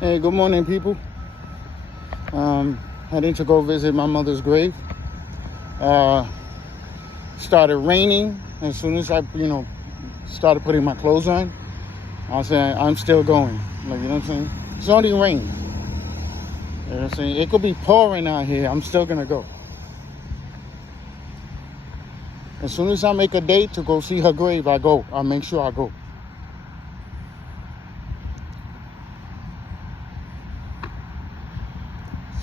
Hey, good morning, people. Heading to go visit my mother's grave. Started raining. As soon as I, started putting my clothes on, I said, I'm still going. Like, you know what I'm saying? It's only rain. You know what I'm saying? It could be pouring out here. I'm still going to go. As soon as I make a date to go see her grave, I go. I'll make sure I go.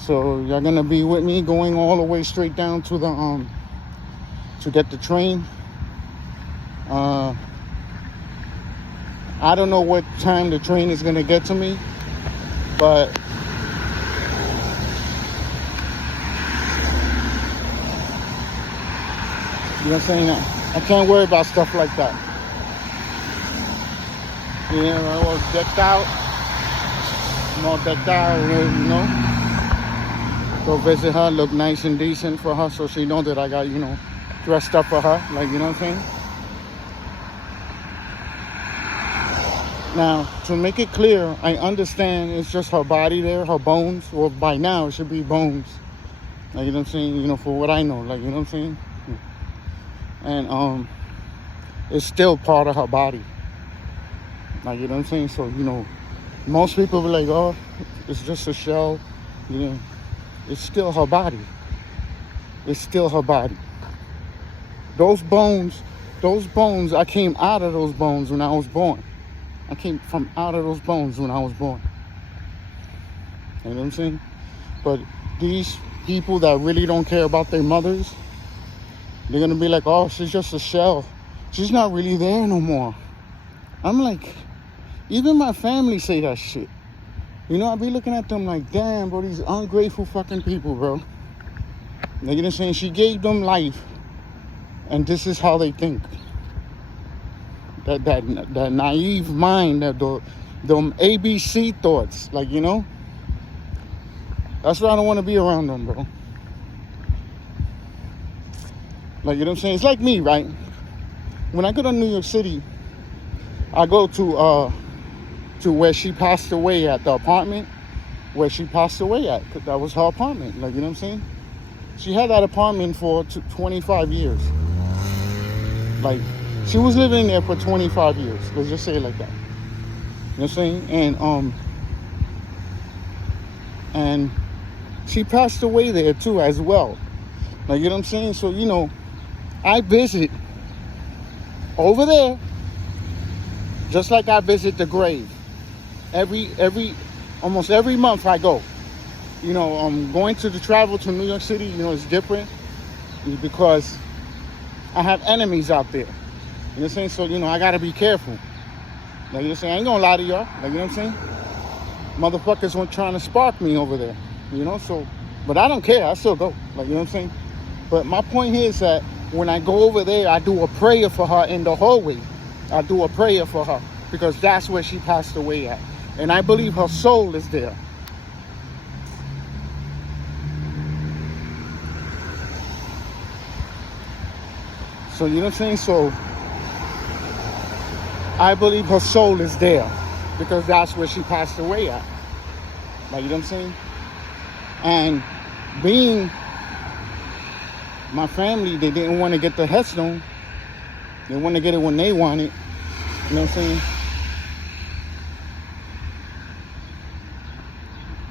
So you're gonna be with me going all the way straight down to the to get the train. I don't know what time the train is gonna get to me, but you know what I'm saying? I can't worry about stuff like that. You know, I was decked out. I'm all decked out, you know. Go visit her, look nice and decent for her so she know that I got, dressed up for her. Like, you know what I'm saying? Now, to make it clear, I understand it's just her body there, her bones. Well, by now, it should be bones. Like, you know what I'm saying? For what I know. Like, you know what I'm saying? And it's still part of her body. Like, you know what I'm saying? So, most people be like, oh, it's just a shell. It's still her body. It's still her body. Those bones, I came out of those bones when I was born. I came from out of those bones when I was born. You know what I'm saying? But these people that really don't care about their mothers, they're going to be like, oh, she's just a shell. She's not really there no more. I'm like, even my family say that shit. I be looking at them like, damn, bro, these ungrateful fucking people, bro. Like, you know what I'm saying? She gave them life, and this is how they think. That naive mind, them ABC thoughts, like, That's why I don't want to be around them, bro. Like, you know what I'm saying? It's like me, right? When I go to New York City, I go to where she passed away at, the apartment where she passed away at, because that was her apartment. Like, you know what I'm saying? She had that apartment for 25 years. Like, she was living there for 25 years. Let's just say it like that. You know what I'm saying? And she passed away there too as well. Like, you know what I'm saying? So, I visit over there just like I visit the grave. Almost every month I go. I'm going to travel to New York City, it's different because I have enemies out there. You know what I'm saying? So, I gotta be careful. Like, you know what I'm saying? I ain't gonna lie to y'all. Like, you know what I'm saying? Motherfuckers weren't trying to spark me over there. So, but I don't care. I still go. Like, you know what I'm saying? But my point here is that when I go over there, I do a prayer for her in the hallway. I do a prayer for her because that's where she passed away at. And I believe her soul is there. So, you know what I'm saying? So, I believe her soul is there because that's where she passed away at. Like, you know what I'm saying? And being my family, they didn't want to get the headstone. They want to get it when they want it. You know what I'm saying?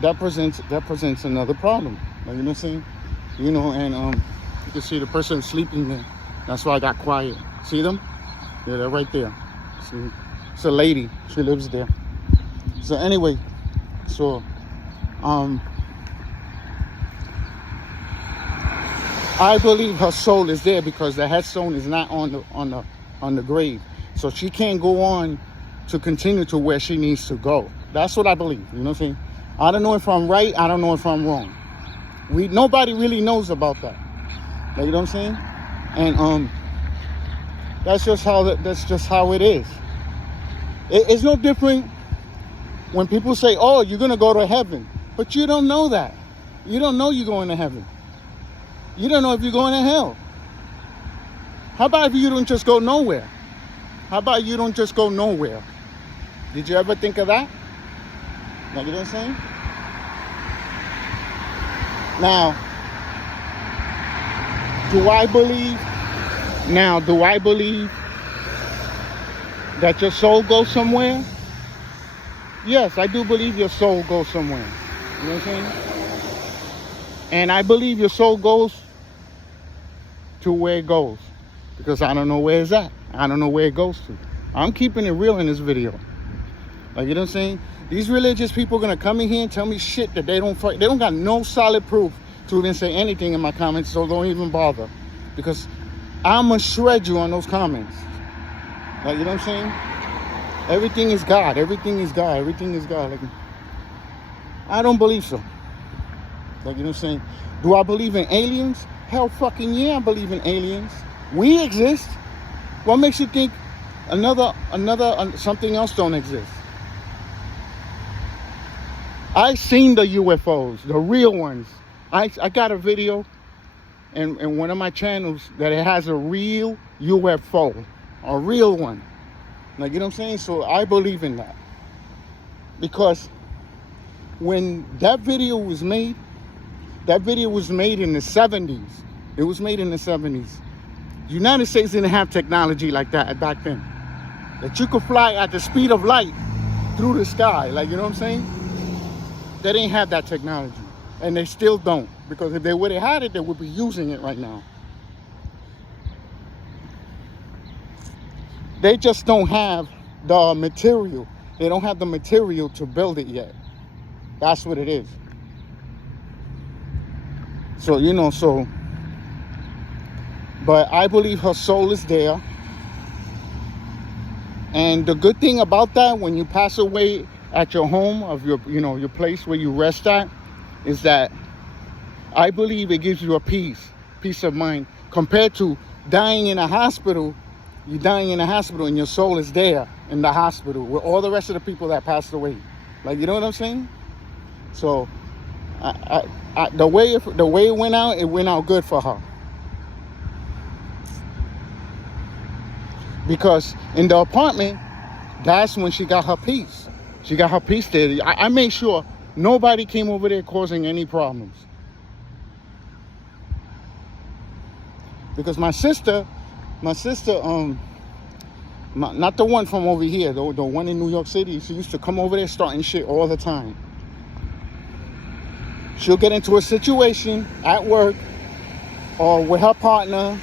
That presents another problem. Like, you know what I'm saying? And you can see the person sleeping there. That's why I got quiet. See them? Yeah, they're right there. See, it's a lady. She lives there. So anyway, I believe her soul is there because the headstone is not on the grave. So she can't go on to continue to where she needs to go. That's what I believe. You know what I'm saying? I don't know if I'm right. I don't know if I'm wrong. Nobody really knows about that. Like, you know what I'm saying? And that's just how it is. It's no different when people say, "Oh, you're gonna go to heaven," but you don't know that. You don't know you're going to heaven. You don't know if you're going to hell. How about if you don't just go nowhere? How about you don't just go nowhere? Did you ever think of that? Like, you know what I'm saying? Now, do I believe that your soul goes somewhere? Yes, I do believe your soul goes somewhere. You know what I'm saying? And I believe your soul goes to where it goes. Because I don't know where it's at. I don't know where it goes to. I'm keeping it real in this video. Like, you know what I'm saying? These religious people are going to come in here and tell me shit that they don't got no solid proof to even say anything in my comments, so don't even bother. Because I'm going to shred you on those comments. Like, you know what I'm saying? Everything is God. Everything is God. Everything is God. Like, I don't believe so. Like, you know what I'm saying? Do I believe in aliens? Hell fucking yeah, I believe in aliens. We exist. What makes you think something else don't exist? I seen the UFOs, the real ones. I got a video in one of my channels that it has a real UFO, a real one. Like, you know what I'm saying? So I believe in that. Because when that video was made in the 70s. It was made in the 70s. The United States didn't have technology like that back then. That you could fly at the speed of light through the sky. Like, you know what I'm saying? They didn't have that technology. And they still don't. Because if they would have had it, they would be using it right now. They just don't have the material. They don't have the material to build it yet. That's what it is. So, you know, but I believe her soul is there. And the good thing about that, when you pass away at your home, of your, you know, your place where you rest at, is that I believe it gives you a peace of mind, compared to dying in a hospital. You're dying in a hospital and your soul is there in the hospital with all the rest of the people that passed away. Like, you know what I'm saying? So the way it went out good for her. Because in the apartment, that's when she got her peace. She got her peace there. I made sure nobody came over there causing any problems. Because my sister, not the one from over here, the one in New York City, she used to come over there starting shit all the time. She'll get into a situation at work or with her partner,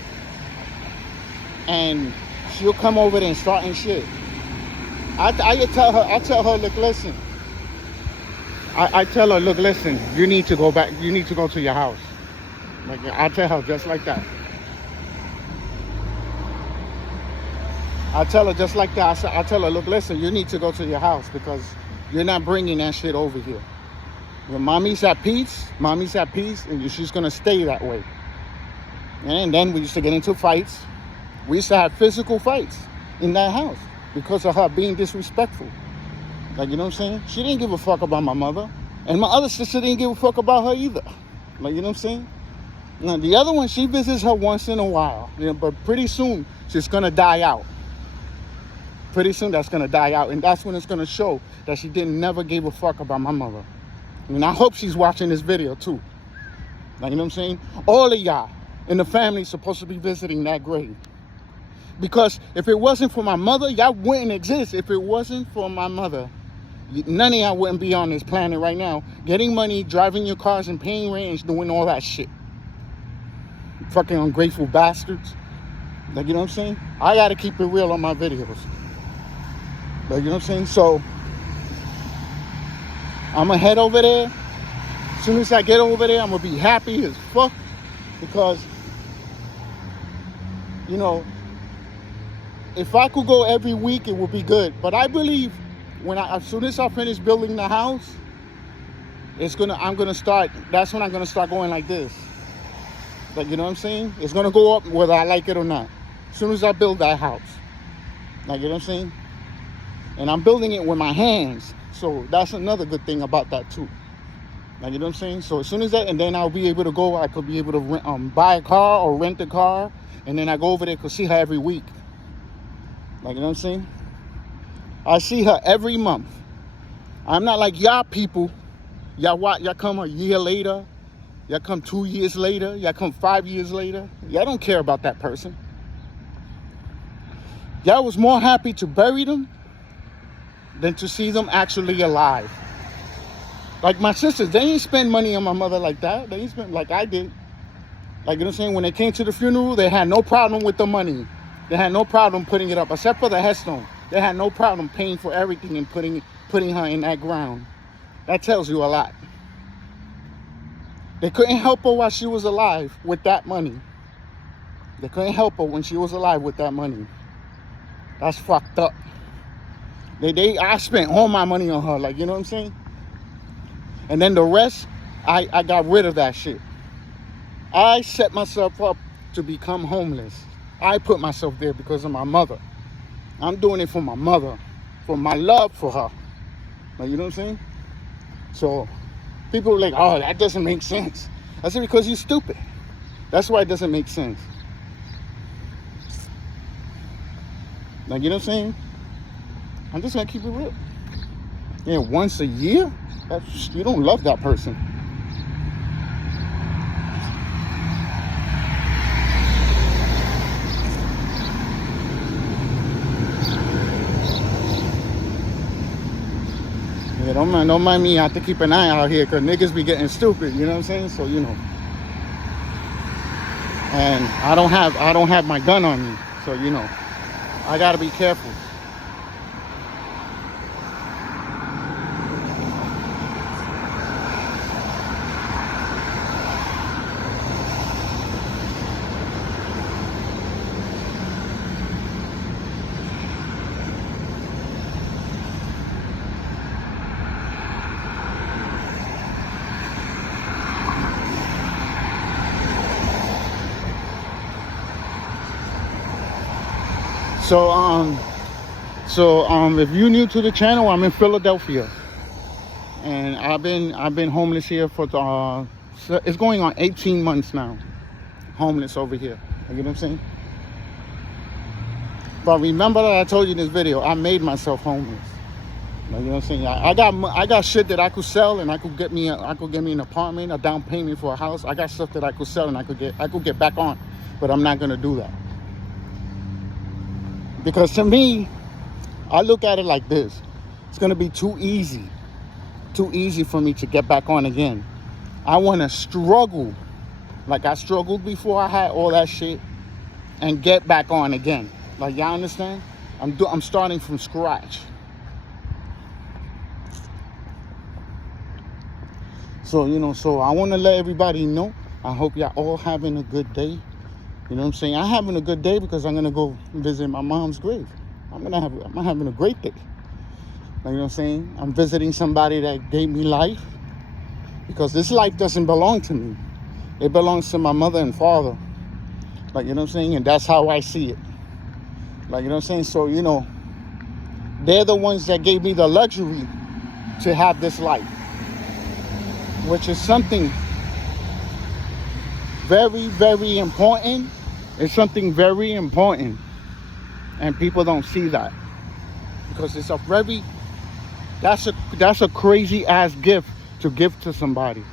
and she'll come over there and starting shit. I tell her, look, listen. I tell her, look, listen, you need to go back. You need to go to your house. Like, I tell her just like that. I tell her just like that. I tell her, look, listen, you need to go to your house because you're not bringing that shit over here. When mommy's at peace, and she's going to stay that way. And then we used to get into fights. We used to have physical fights in that house because of her being disrespectful. Like, you know what I'm saying? She didn't give a fuck about my mother. And my other sister didn't give a fuck about her either. Like, you know what I'm saying? Now, the other one, she visits her once in a while. You know, but pretty soon, she's going to die out. Pretty soon, that's going to die out. And that's when it's going to show that she never gave a fuck about my mother. And I hope she's watching this video, too. Like, you know what I'm saying? All of y'all in the family supposed to be visiting that grave. Because if it wasn't for my mother, y'all wouldn't exist. If it wasn't for my mother, none of y'all wouldn't be on this planet right now, getting money, driving your cars, and paying rent, and doing all that shit. Fucking ungrateful bastards. Like, you know what I'm saying? I gotta keep it real on my videos. Like, you know what I'm saying? So, I'm gonna head over there. As soon as I get over there, I'm gonna be happy as fuck. Because, you know, if I could go every week, it would be good. But I believe as soon as I finish building the house, that's when I'm gonna start going like this. Like, you know what I'm saying? It's gonna go up whether I like it or not. As soon as I build that house. Like, you know what I'm saying? And I'm building it with my hands. So that's another good thing about that too. Like, you know what I'm saying? So as soon as that, and then I'll be able to go, I could be able to buy a car or rent a car. And then I go over there, could see her every week. Like, you know what I'm saying? I see her every month. I'm not like y'all people. Y'all come a year later. Y'all come 2 years later. Y'all come 5 years later. Y'all don't care about that person. Y'all was more happy to bury them than to see them actually alive. Like my sisters, they ain't spend money on my mother like that. They ain't spend like I did. Like, you know what I'm saying? When they came to the funeral, they had no problem with the money. They had no problem putting it up, except for the headstone. They had no problem paying for everything and putting her in that ground. That tells you a lot. They couldn't help her while she was alive with that money. They couldn't help her when she was alive with that money. That's fucked up. I spent all my money on her, like, you know what I'm saying? And then the rest, I got rid of that shit. I set myself up to become homeless. I put myself there because of my mother. I'm doing it for my mother, for my love for her. Like, you know what I'm saying? So people are like, oh, that doesn't make sense. I said, because you're stupid. That's why it doesn't make sense. Like, you know what I'm saying? I'm just gonna keep it real. And once a year, you don't love that person. Yeah, don't mind me. I have to keep an eye out here because niggas be getting stupid. You know what I'm saying? So, you know. And I don't have my gun on me. So, you know, I gotta be careful. So if you're new to the channel, I'm in Philadelphia, and I've been homeless here for it's going on 18 months now. Homeless over here. You know what I'm saying? But remember that I told you in this video, I made myself homeless. You know what I'm saying? I got shit that I could sell, and I could get me an apartment, a down payment for a house. I got stuff that I could sell, and I could get back on, but I'm not gonna do that. Because to me, I look at it like this. It's going to be too easy for me to get back on again. I want to struggle like I struggled before I had all that shit and get back on again. Like, y'all understand? I'm starting from scratch. So, you know, so I want to let everybody know. I hope y'all all having a good day. You know what I'm saying? I'm having a good day because I'm going to go visit my mom's grave. I'm having a great day. Like, you know what I'm saying? I'm visiting somebody that gave me life, because this life doesn't belong to me. It belongs to my mother and father. Like, you know what I'm saying? And that's how I see it. Like, you know what I'm saying? So, you know, they're the ones that gave me the luxury to have this life, which is something very, very important. It's something very important, and people don't see that, because it's that's a crazy ass gift to give to somebody,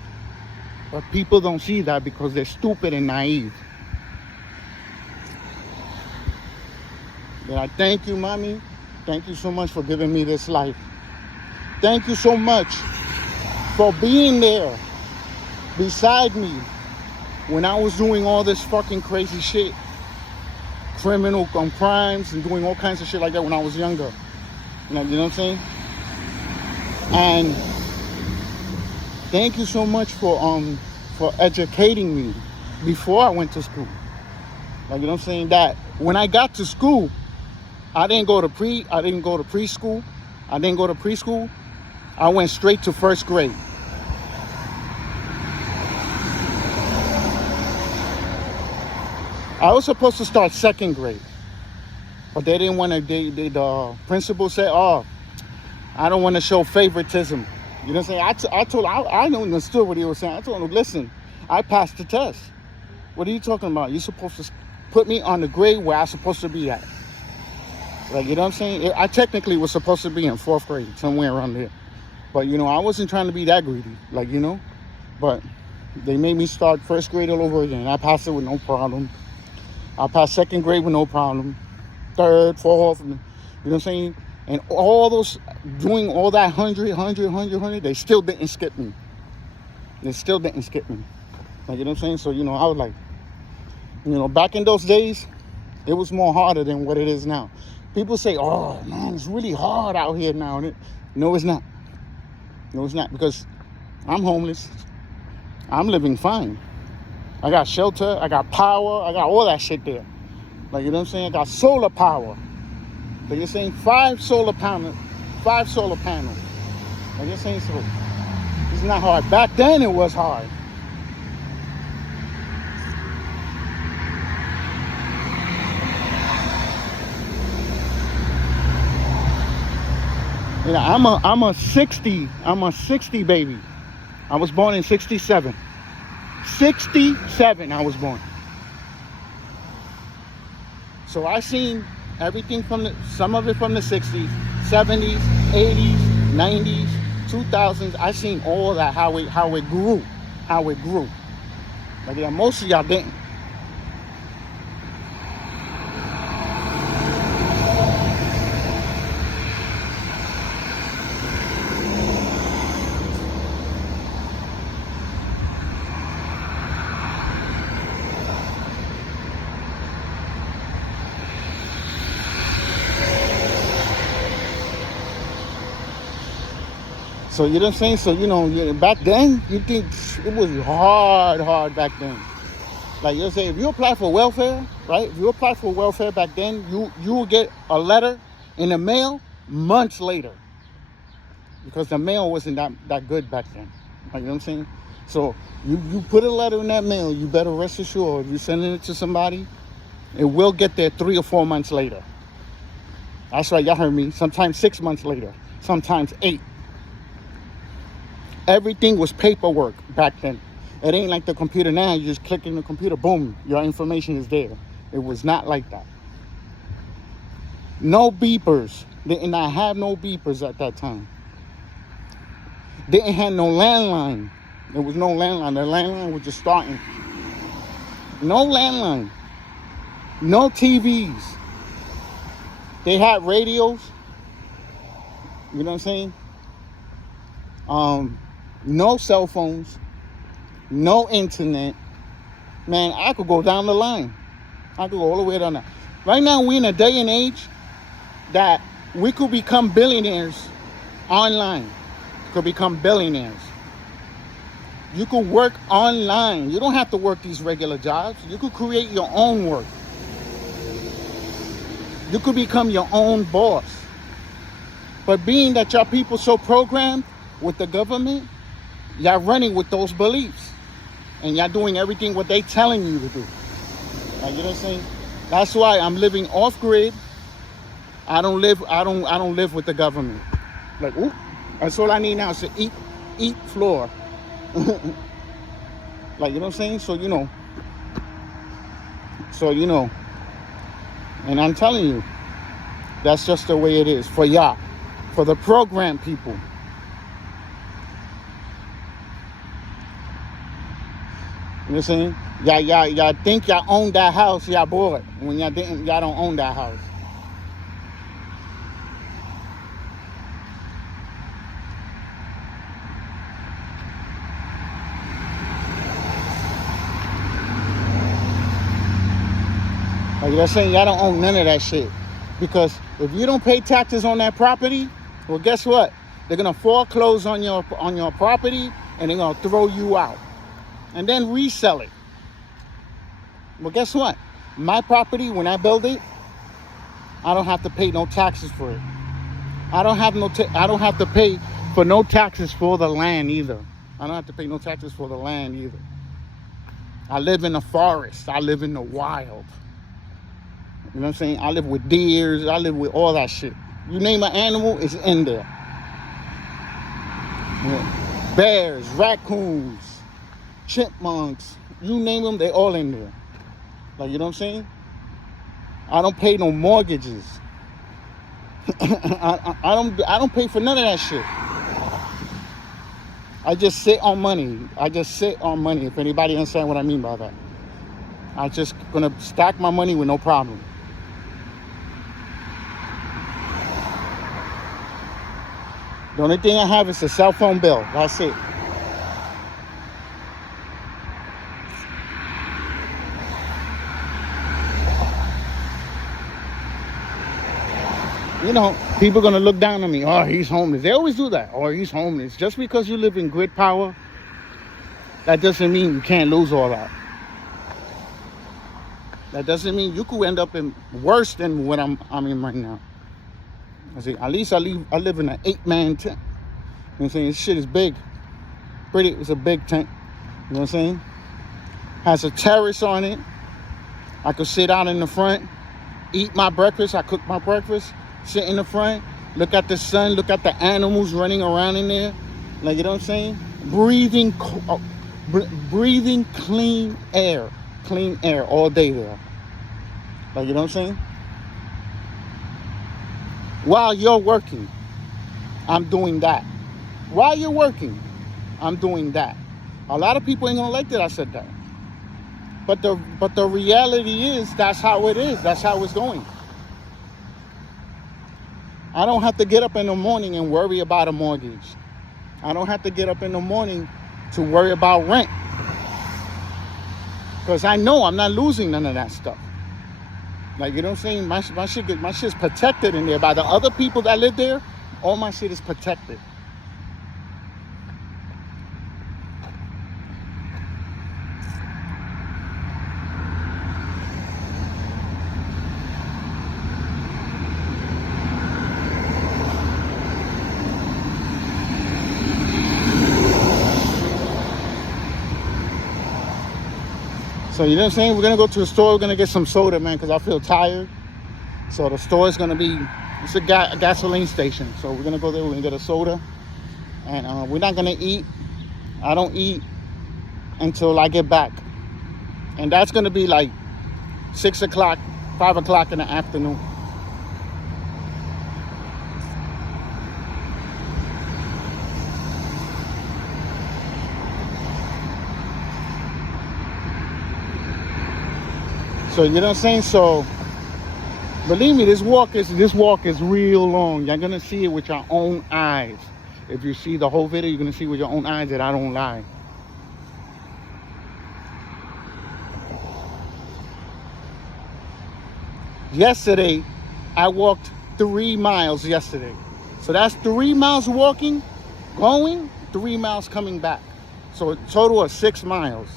but people don't see that because they're stupid and naive. And I thank you, mommy. Thank you so much for giving me this life. Thank you so much for being there beside me when I was doing all this fucking crazy shit, criminal crimes and doing all kinds of shit like that when I was younger. You know what I'm saying? And thank you so much for educating me before I went to school. Like, you know what I'm saying? That when I got to school, I didn't go to preschool. I went straight to first grade. I was supposed to start second grade, but they didn't want to. The principal said, "Oh, I don't want to show favoritism." You know what I'm saying? I understood what he was saying. I told him, "Listen, I passed the test. What are you talking about? You're supposed to put me on the grade where I'm supposed to be at." Like, you know what I'm saying? I technically was supposed to be in fourth grade, somewhere around there. But, I wasn't trying to be that greedy, but they made me start first grade all over again. I passed it with no problem. I passed second grade with no problem. Third, fourth, what I'm saying? And all those, doing all that 100, they still didn't skip me. They still didn't skip me. What I'm saying? So, I was like, back in those days, it was more harder than what it is now. People say, oh, man, it's really hard out here now. No, it's not. No, it's not, because I'm homeless. I'm living fine. I got shelter. I got power. I got all that shit there. What I'm saying? I got solar power. You're saying 5 solar panels. 5 solar panels. You're saying, so it's not hard. Back then it was hard. I'm a 60 baby. I was born in 67. 67 I was born. So I seen everything some of it from the 60s, 70s, 80s, 90s, 2000s. I seen all that, how it grew. Most of y'all didn't. So, you know what I'm saying? So, back then, you think it was hard back then. You'll say, if you apply for welfare, right? If you apply for welfare back then, you will get a letter in the mail months later. Because the mail wasn't that good back then. You know what I'm saying? So, you put a letter in that mail, you better rest assured, if you're sending it to somebody, it will get there 3 or 4 months later. That's right, y'all heard me. Sometimes 6 months later. Sometimes 8. Everything was paperwork back then. It ain't like the computer now. You just click in the computer, boom, your information is there. It was not like that. No beepers. Didn't I have no beepers at that time? Didn't have no landline. There was no landline. The landline was just starting. No landline. No TVs. They had radios. You know what I'm saying? No cell phones, no internet. Man, I could go down the line. I could go all the way down there. Right now, we're in a day and age that we could become billionaires online. Could become billionaires. You could work online. You don't have to work these regular jobs. You could create your own work. You could become your own boss. But being that y'all people so programmed with the government, y'all running with those beliefs, and y'all doing everything what they telling you to do. You know what I'm saying? That's why I'm living off grid. I don't live with the government. That's all I need now is to eat floor. You know what I'm saying? So and I'm telling you, that's just the way it is for y'all, for the program people. You know what I'm saying? Y'all think y'all own that house y'all bought. When y'all didn't, y'all don't own that house. They're saying y'all don't own none of that shit. Because if you don't pay taxes on that property, well, guess what? They're gonna foreclose on your property, and they're gonna throw you out. And then resell it. Well, guess what? My property, when I build it, I don't have to pay no taxes for it. I don't have to pay for no taxes for the land either. I don't have to pay no taxes for the land either. I live in the forest. I live in the wild. You know what I'm saying? I live with deers. I live with all that shit. You name an animal, it's in there. Yeah. Bears, raccoons, chipmunks, you name them, they all in there. You know what I'm saying? I don't pay no mortgages. I don't pay for none of that shit. I just sit on money. I just sit on money, if anybody understand what I mean by that. I just gonna stack my money with no problem. The only thing I have is a cell phone bill. That's it. You know, people are going to look down on me. Oh, he's homeless. They always do that. Oh, he's homeless. Just because you live in grid power, that doesn't mean you can't lose all that. That doesn't mean you could end up in worse than what I'm in right now. I see, at least I live in an 8-man tent. You know what I'm saying? This shit is big. It's a big tent. You know what I'm saying? Has a terrace on it. I could sit out in the front, eat my breakfast. I cook my breakfast, sit in the front, look at the sun, look at the animals running around in there. Like, you know what I'm saying? Breathing clean air all day there. Like, you know what I'm saying? While you're working, I'm doing that. While you're working, I'm doing that. A lot of people ain't gonna like that I said that. But the reality is, that's how it is. That's how it's going. I don't have to get up in the morning and worry about a mortgage. I don't have to get up in the morning to worry about rent. Because I know I'm not losing none of that stuff. Like, you know what I'm saying? My shit's protected in there by the other people that live there. All my shit is protected. So, you know what I'm saying? We're going to go to the store. We're going to get some soda, man, because I feel tired. So the store is going to be, it's a gasoline station. So we're going to go there. We're going to get a soda. And we're not going to eat. I don't eat until I get back. And that's going to be like 6 o'clock, 5 o'clock in the afternoon. So, you know what I'm saying? So, believe me, this walk is real long. You're going to see it with your own eyes. If you see the whole video, you're going to see with your own eyes that I don't lie. Yesterday, I walked 3 miles yesterday. So that's 3 miles walking, going, 3 miles coming back. So a total of 6 miles.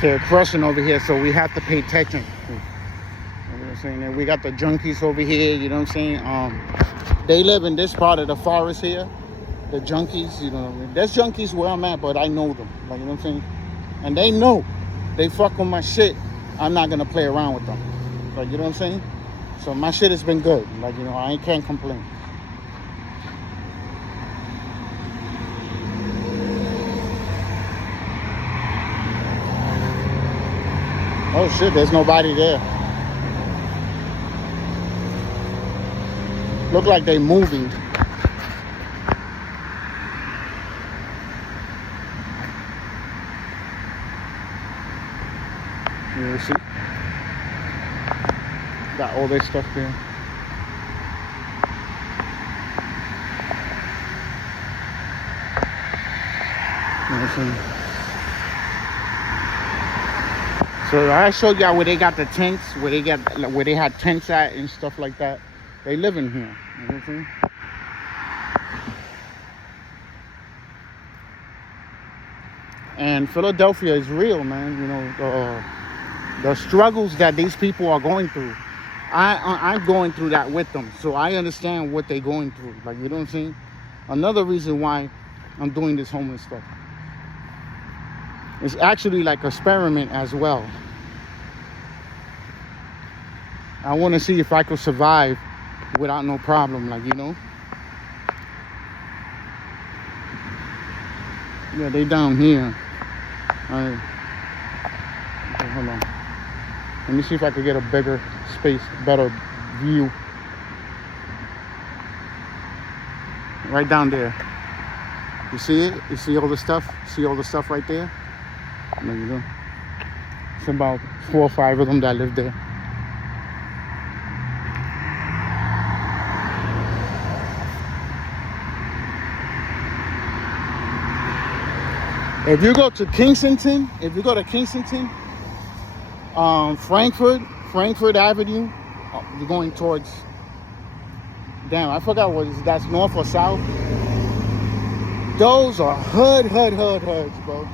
They're crushing over here, so we have to pay attention. You know what I'm saying? And we got the junkies over here, you know what I'm saying? They live in this part of the forest here. The junkies, you know, there's junkies where I'm at, but I know them. Like, you know what I'm saying? And they know they fuck with my shit. I'm not gonna play around with them. Like, you know what I'm saying? So my shit has been good. Like, you know, I can't complain. Oh shit, there's nobody there. Look like they moving. You see? Got all their stuff there. You know what I'm saying? So I showed y'all where they got the tents, where they had tents at and stuff like that. They live in here. You know what I'm saying? And Philadelphia is real, man. You know, the struggles that these people are going through. I'm going through that with them, so I understand what they're going through. Like, you know what I'm saying? Another reason why I'm doing this homeless stuff. It's actually like an experiment as well. I want to see if I could survive without no problem, like, you know. Yeah, they down here. All right. Okay, hold on. Let me see if I could get a bigger space, better view. Right down there. You see it? You see all the stuff? See all the stuff right there? There you go. It's about 4 or 5 of them that live there. If you go to Kingston, Frankfurt Avenue, you're going towards, damn, I forgot that's north or south. Those are hoods, bro.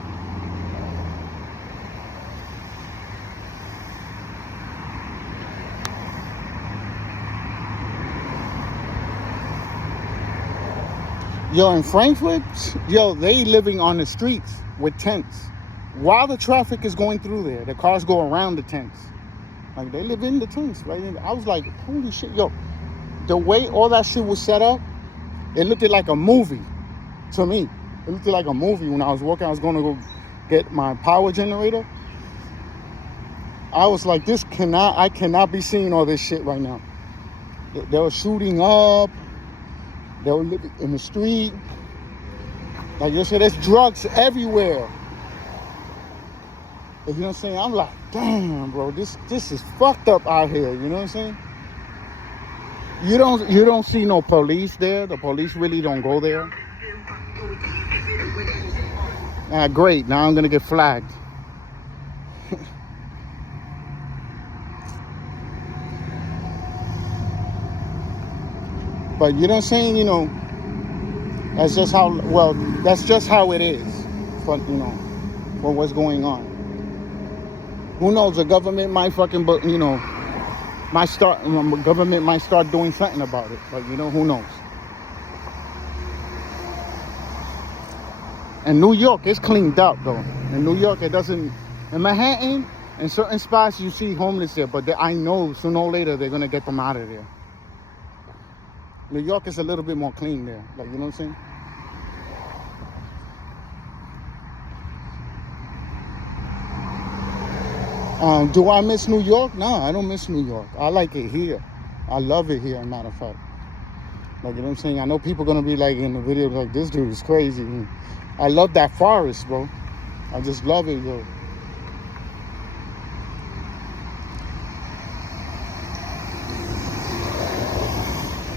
Yo, in Frankfurt, yo, they living on the streets with tents. While the traffic is going through there, the cars go around the tents. Like, they live in the tents, right? I was like, holy shit, yo. The way all that shit was set up, it looked like a movie to me. It looked like a movie when I was walking. I was going to go get my power generator. I was like, I cannot be seeing all this shit right now. They were shooting up. They were living in the street. Like you said, there's drugs everywhere. You know what I'm saying? I'm like, damn, bro, this is fucked up out here. You know what I'm saying? You don't see no police there. The police really don't go there. Great. Now I'm gonna get flagged. But you know what I'm saying? You know, that's just how it is. But you know, for what's going on. Who knows? The government might government might start doing something about it. But you know, who knows? And New York is cleaned up though. In New York, it doesn't. In Manhattan, in certain spots, you see homeless there, but I know sooner or later they're gonna get them out of there. New York is a little bit more clean there, like, you know what I'm saying? Do I miss New York? No, I don't miss New York. I like it here. I love it here, as a matter of fact. Like, you know what I'm saying? I know people gonna be like in the video, like, this dude is crazy. And I love that forest, bro. I just love it, yo.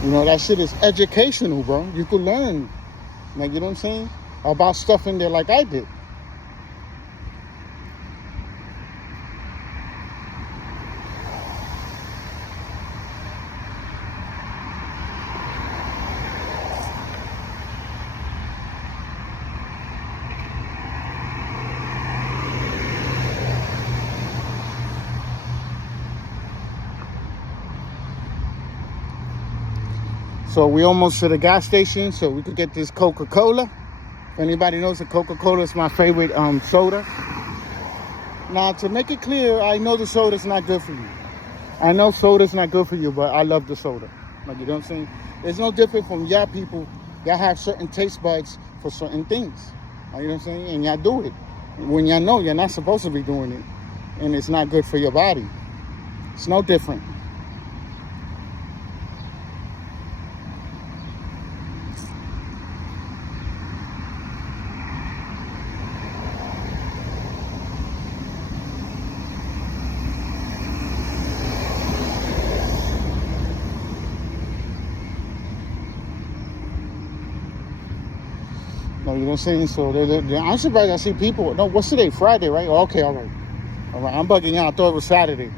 You know, that shit is educational, bro. You could learn, like, you know what I'm saying, about stuff in there like I did. So we almost to the gas station, so we could get this Coca-Cola. If anybody knows that Coca-Cola is my favorite soda. Now, to make it clear, I know the soda's not good for you. I know soda's not good for you, but I love the soda. Like, you know what I'm saying? It's no different from y'all people. Y'all have certain taste buds for certain things. Like, you know what I'm saying? And y'all do it. When y'all know you're not supposed to be doing it. And it's not good for your body. It's no different. You know what I'm saying? So I'm surprised I see people. No, what's today? Friday, right? Oh, okay, all right. I'm bugging out. I thought it was Saturday.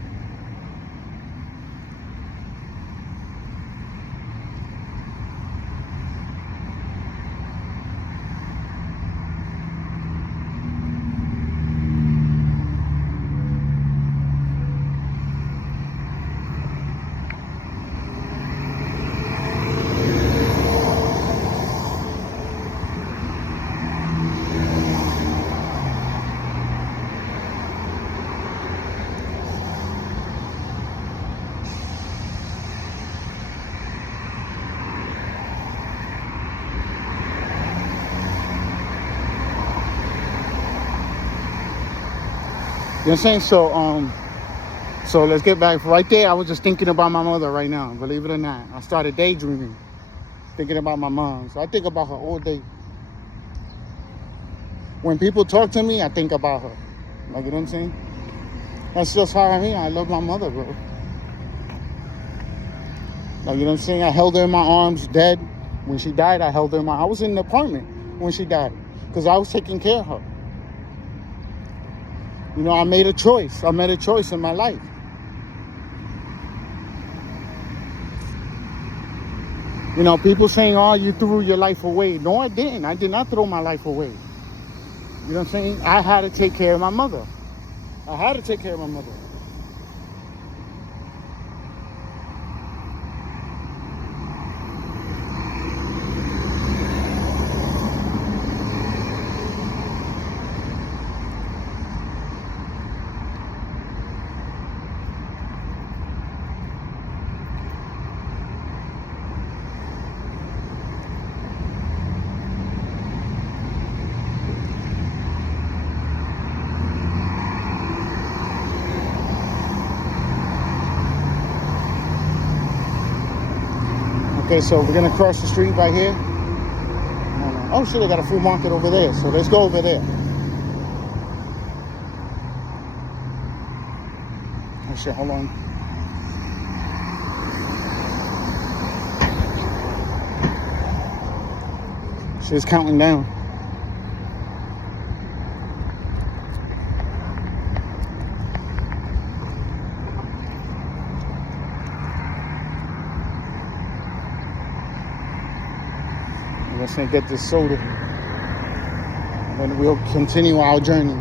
what I'm saying? So let's get back. Right there, I was just thinking about my mother right now, believe it or not. I started daydreaming, thinking about my mom. So I think about her all day. When people talk to me, I think about her. Like, you know what I'm saying? That's just how I am. I love my mother, bro. Like, you know what I'm saying? I held her in my arms dead. When she died, I held her in my... I was in the apartment when she died because I was taking care of her. You know, I made a choice. I made a choice in my life. You know, people saying, oh, you threw your life away. No, I didn't. I did not throw my life away. You know what I'm saying? I had to take care of my mother. I had to take care of my mother. Okay, so we're gonna cross the street right here. Oh shit, they got a food market over there. So let's go over there. Oh shit, hold on. She's counting down. Let's get this soda. And we'll continue our journey.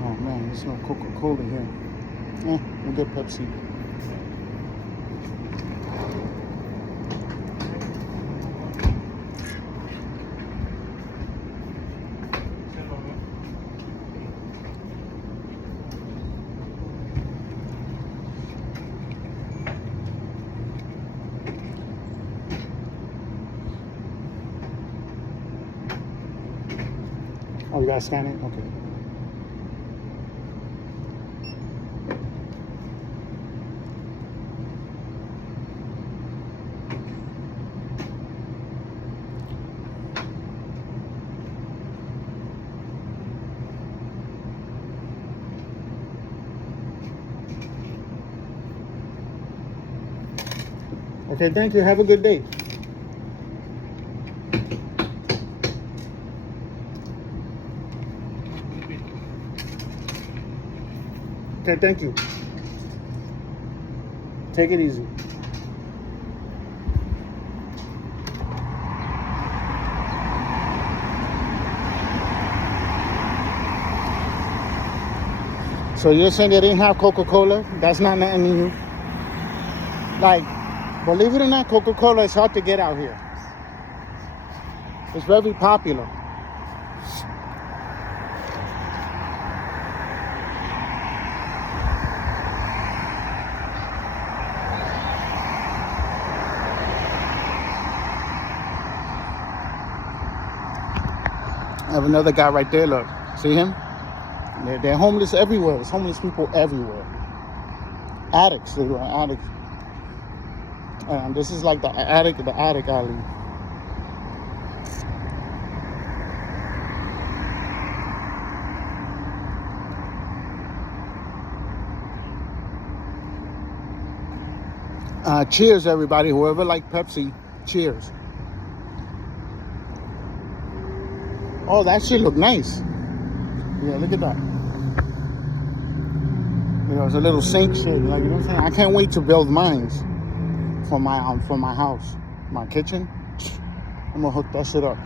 Oh man, there's no Coca-Cola here. We'll get Pepsi. Oh, you gotta scan it? Okay. Okay, thank you. Have a good day. Okay, thank you. Take it easy. So you're saying they didn't have Coca-Cola? That's not nothing new. Like, believe it or not, Coca-Cola is hard to get out here. It's very popular. I have another guy right there, look. See him? They're homeless everywhere. There's homeless people everywhere. Addicts, they were addicts. And this is like the attic alley. Cheers, everybody. Whoever liked Pepsi, cheers. Oh, that shit look nice. Yeah, look at that. You know, it's a little sink shit. Like, you know what I'm saying? I can't wait to build mines for my house, my kitchen. I'm gonna hook that shit up.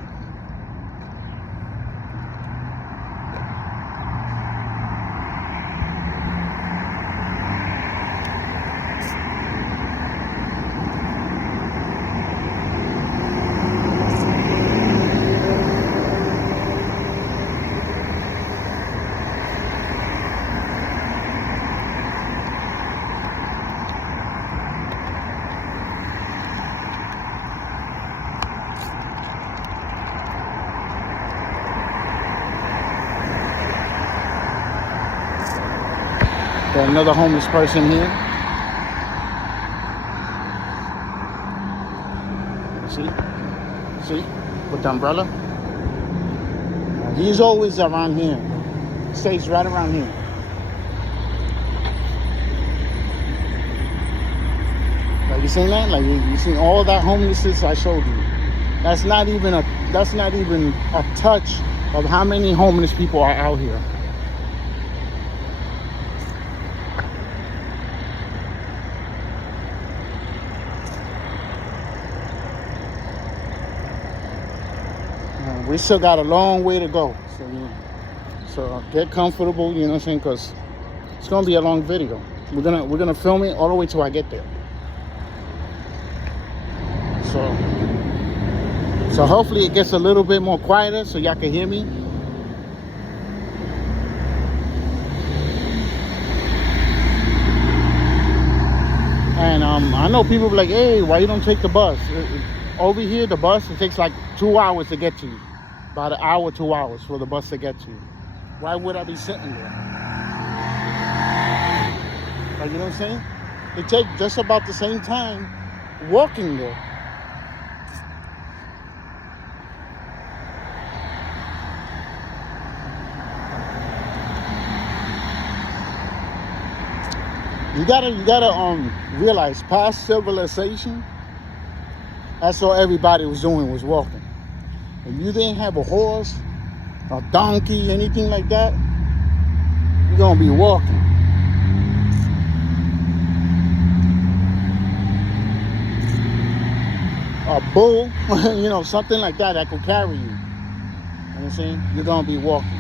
Got another homeless person here. See, with the umbrella. He's always around here. Stays right around here. Like you seen that? Like you seen all that homelessness I showed you. That's not even a touch of how many homeless people are out here. We still got a long way to go. So get comfortable, you know what I'm saying? Because it's gonna be a long video. We're gonna film it all the way till I get there. So hopefully it gets a little bit more quieter so y'all can hear me. And I know people be like, hey, why you don't take the bus? Over here, the bus, it takes like 2 hours to get to you. About an hour, 2 hours for the bus to get to you. Why would I be sitting there? Like, you know what I'm saying? It takes just about the same time walking there. You gotta realize, past civilization, that's all everybody was doing, was walking. If you didn't have a horse, a donkey, anything like that, you're gonna be walking. A bull, you know, something like that could carry you. You know what I'm saying? You're gonna be walking.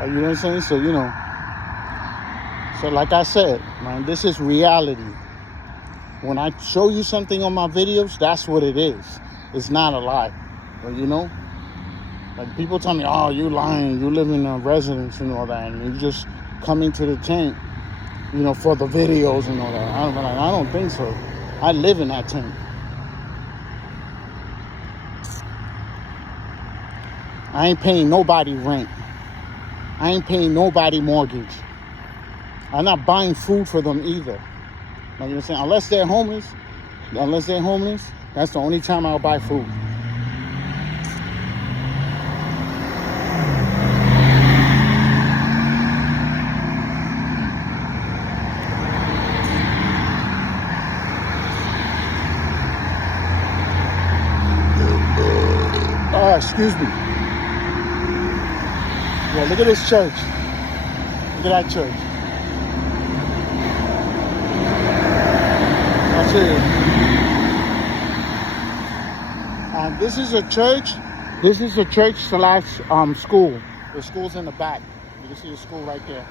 You know what I'm saying? So, you know, so like I said, man, this is reality. When I show you something on my videos, that's what it is. It's not a lie. But, you know, like people tell me, oh, you lying, you live in a residence and all that, and you just coming to the tent, you know, for the videos and all that. I don't think so. I live in that tent. I ain't paying nobody rent. I ain't paying nobody mortgage. I'm not buying food for them either. Like, you know what I'm saying? Unless they're homeless, that's the only time I'll buy food. Excuse me. Yeah, look at this church. Look at that church. That's it. This is a church. This is a church / school. The school's in the back. You can see the school right there.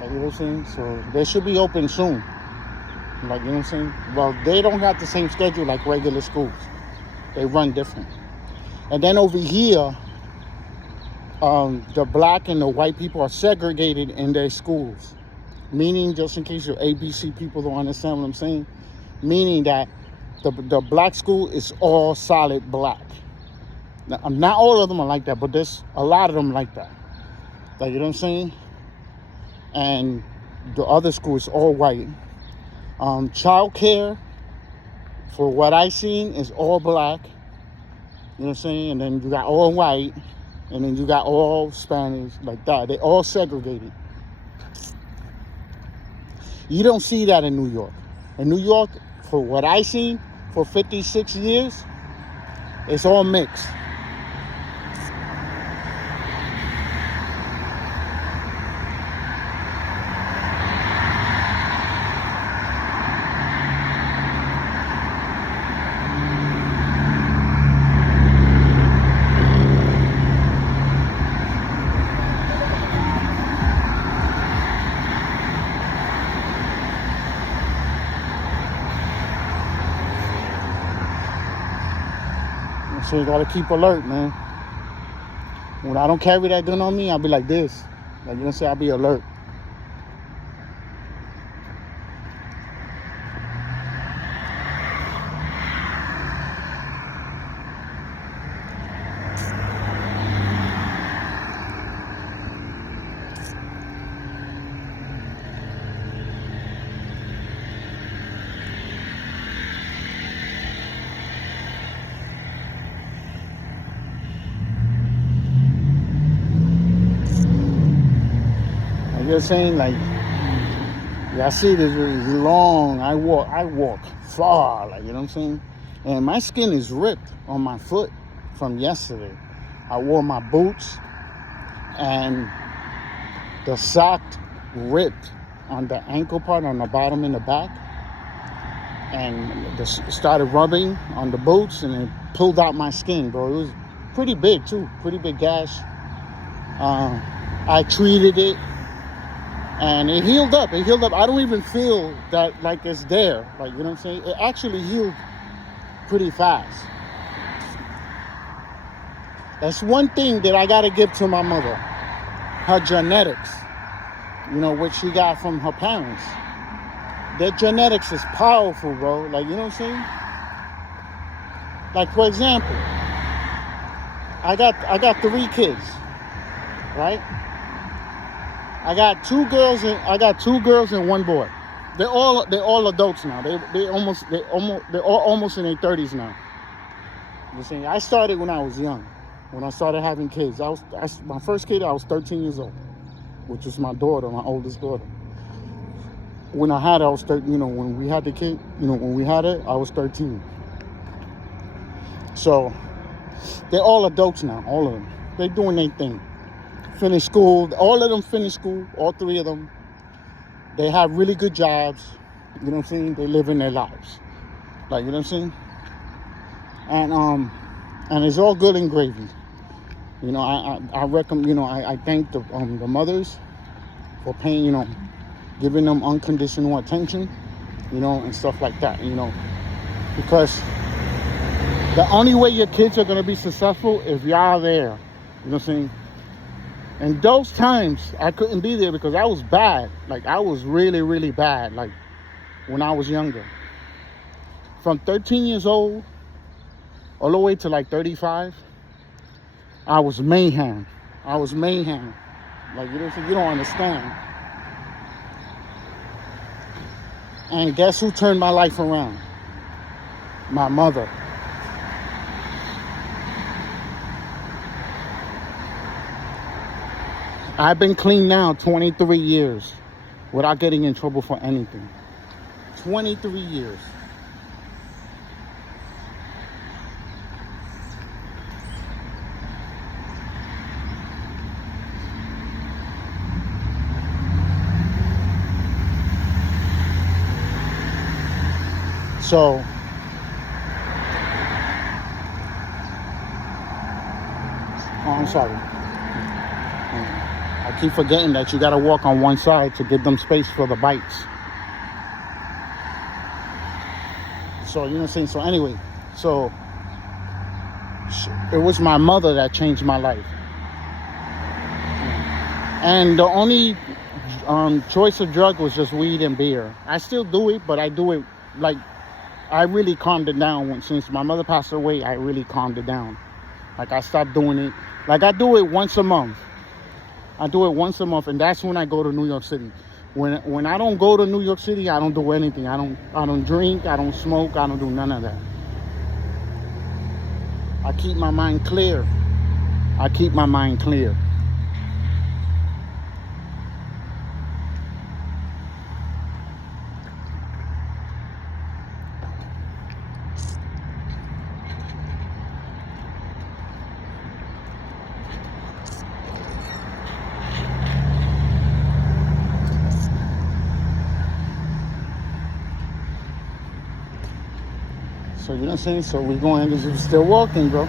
Like, you know what I'm saying? So they should be open soon. Like, you know what I'm saying? Well, they don't have the same schedule like regular schools. They run different. And then over here, the black and the white people are segregated in their schools. Meaning, just in case your ABC people don't understand what I'm saying, meaning that the black school is all solid black. Now, not all of them are like that, but there's a lot of them like that. Like, you know what I'm saying? And the other school is all white. Child care, for what I seen, is all black. You know what I'm saying? And then you got all white. And then you got all Spanish, like that. They all segregated. You don't see that in New York. In New York, for what I seen, for 56 years, it's all mixed. So you gotta keep alert, man. When I don't carry that gun on me, I'll be like this. Like, you know, say I'll be alert. Like you're saying, like, yeah, I see this is long. I walk far, like, you know what I'm saying? And my skin is ripped on my foot from yesterday. I wore my boots and the sock ripped on the ankle part, on the bottom and the back. And started rubbing on the boots and it pulled out my skin, bro. It was pretty big too, pretty big gash. I treated it and it healed up. I don't even feel that like it's there. Like, you know what I'm saying? It actually healed pretty fast. That's one thing that I gotta give to my mother. Her genetics, you know, which she got from her parents. Their genetics is powerful, bro. Like, you know what I'm saying? Like, for example, I got 3 kids, right? I got two girls and 1 boy. They're all adults now. They're all almost in their 30s now. You see, I started when I was young. When I started having kids, my first kid I was 13 years old, which is my daughter, my oldest daughter. When I had her, I was 13. You know, when we had the kid, you know, when we had her, I was 13. So they're all adults now, all of them. They're doing their thing. Finished school. All of them finished school. All 3 of them. They have really good jobs. You know what I'm saying? They live in their lives. Like, you know what I'm saying? And it's all good and gravy. You know, I recommend. You know, I thank the mothers for paying. You know, giving them unconditional attention. You know, and stuff like that. You know, because the only way your kids are gonna be successful if y'all there. You know what I'm saying? And those times I couldn't be there because I was bad. Like, I was really, really bad. Like, when I was younger. From 13 years old all the way to like 35, I was mayhem. Like, you don't understand. And guess who turned my life around? My mother. I've been clean now 23 years without getting in trouble for anything. 23 years. So, I'm sorry. I keep forgetting that you got to walk on one side to give them space for the bites. So, you know what I'm saying? So anyway, it was my mother that changed my life. And the only choice of drug was just weed and beer. I still do it, but I do it like, I really calmed it down. Since my mother passed away, I really calmed it down. Like, I stopped doing it. Like, I do it once a month. And that's when I go to New York City. When I don't go to New York City, I don't do anything. I don't drink, I don't smoke, I don't do none of that. I keep my mind clear. So, you know what I'm saying? So we're going, this is still walking, bro.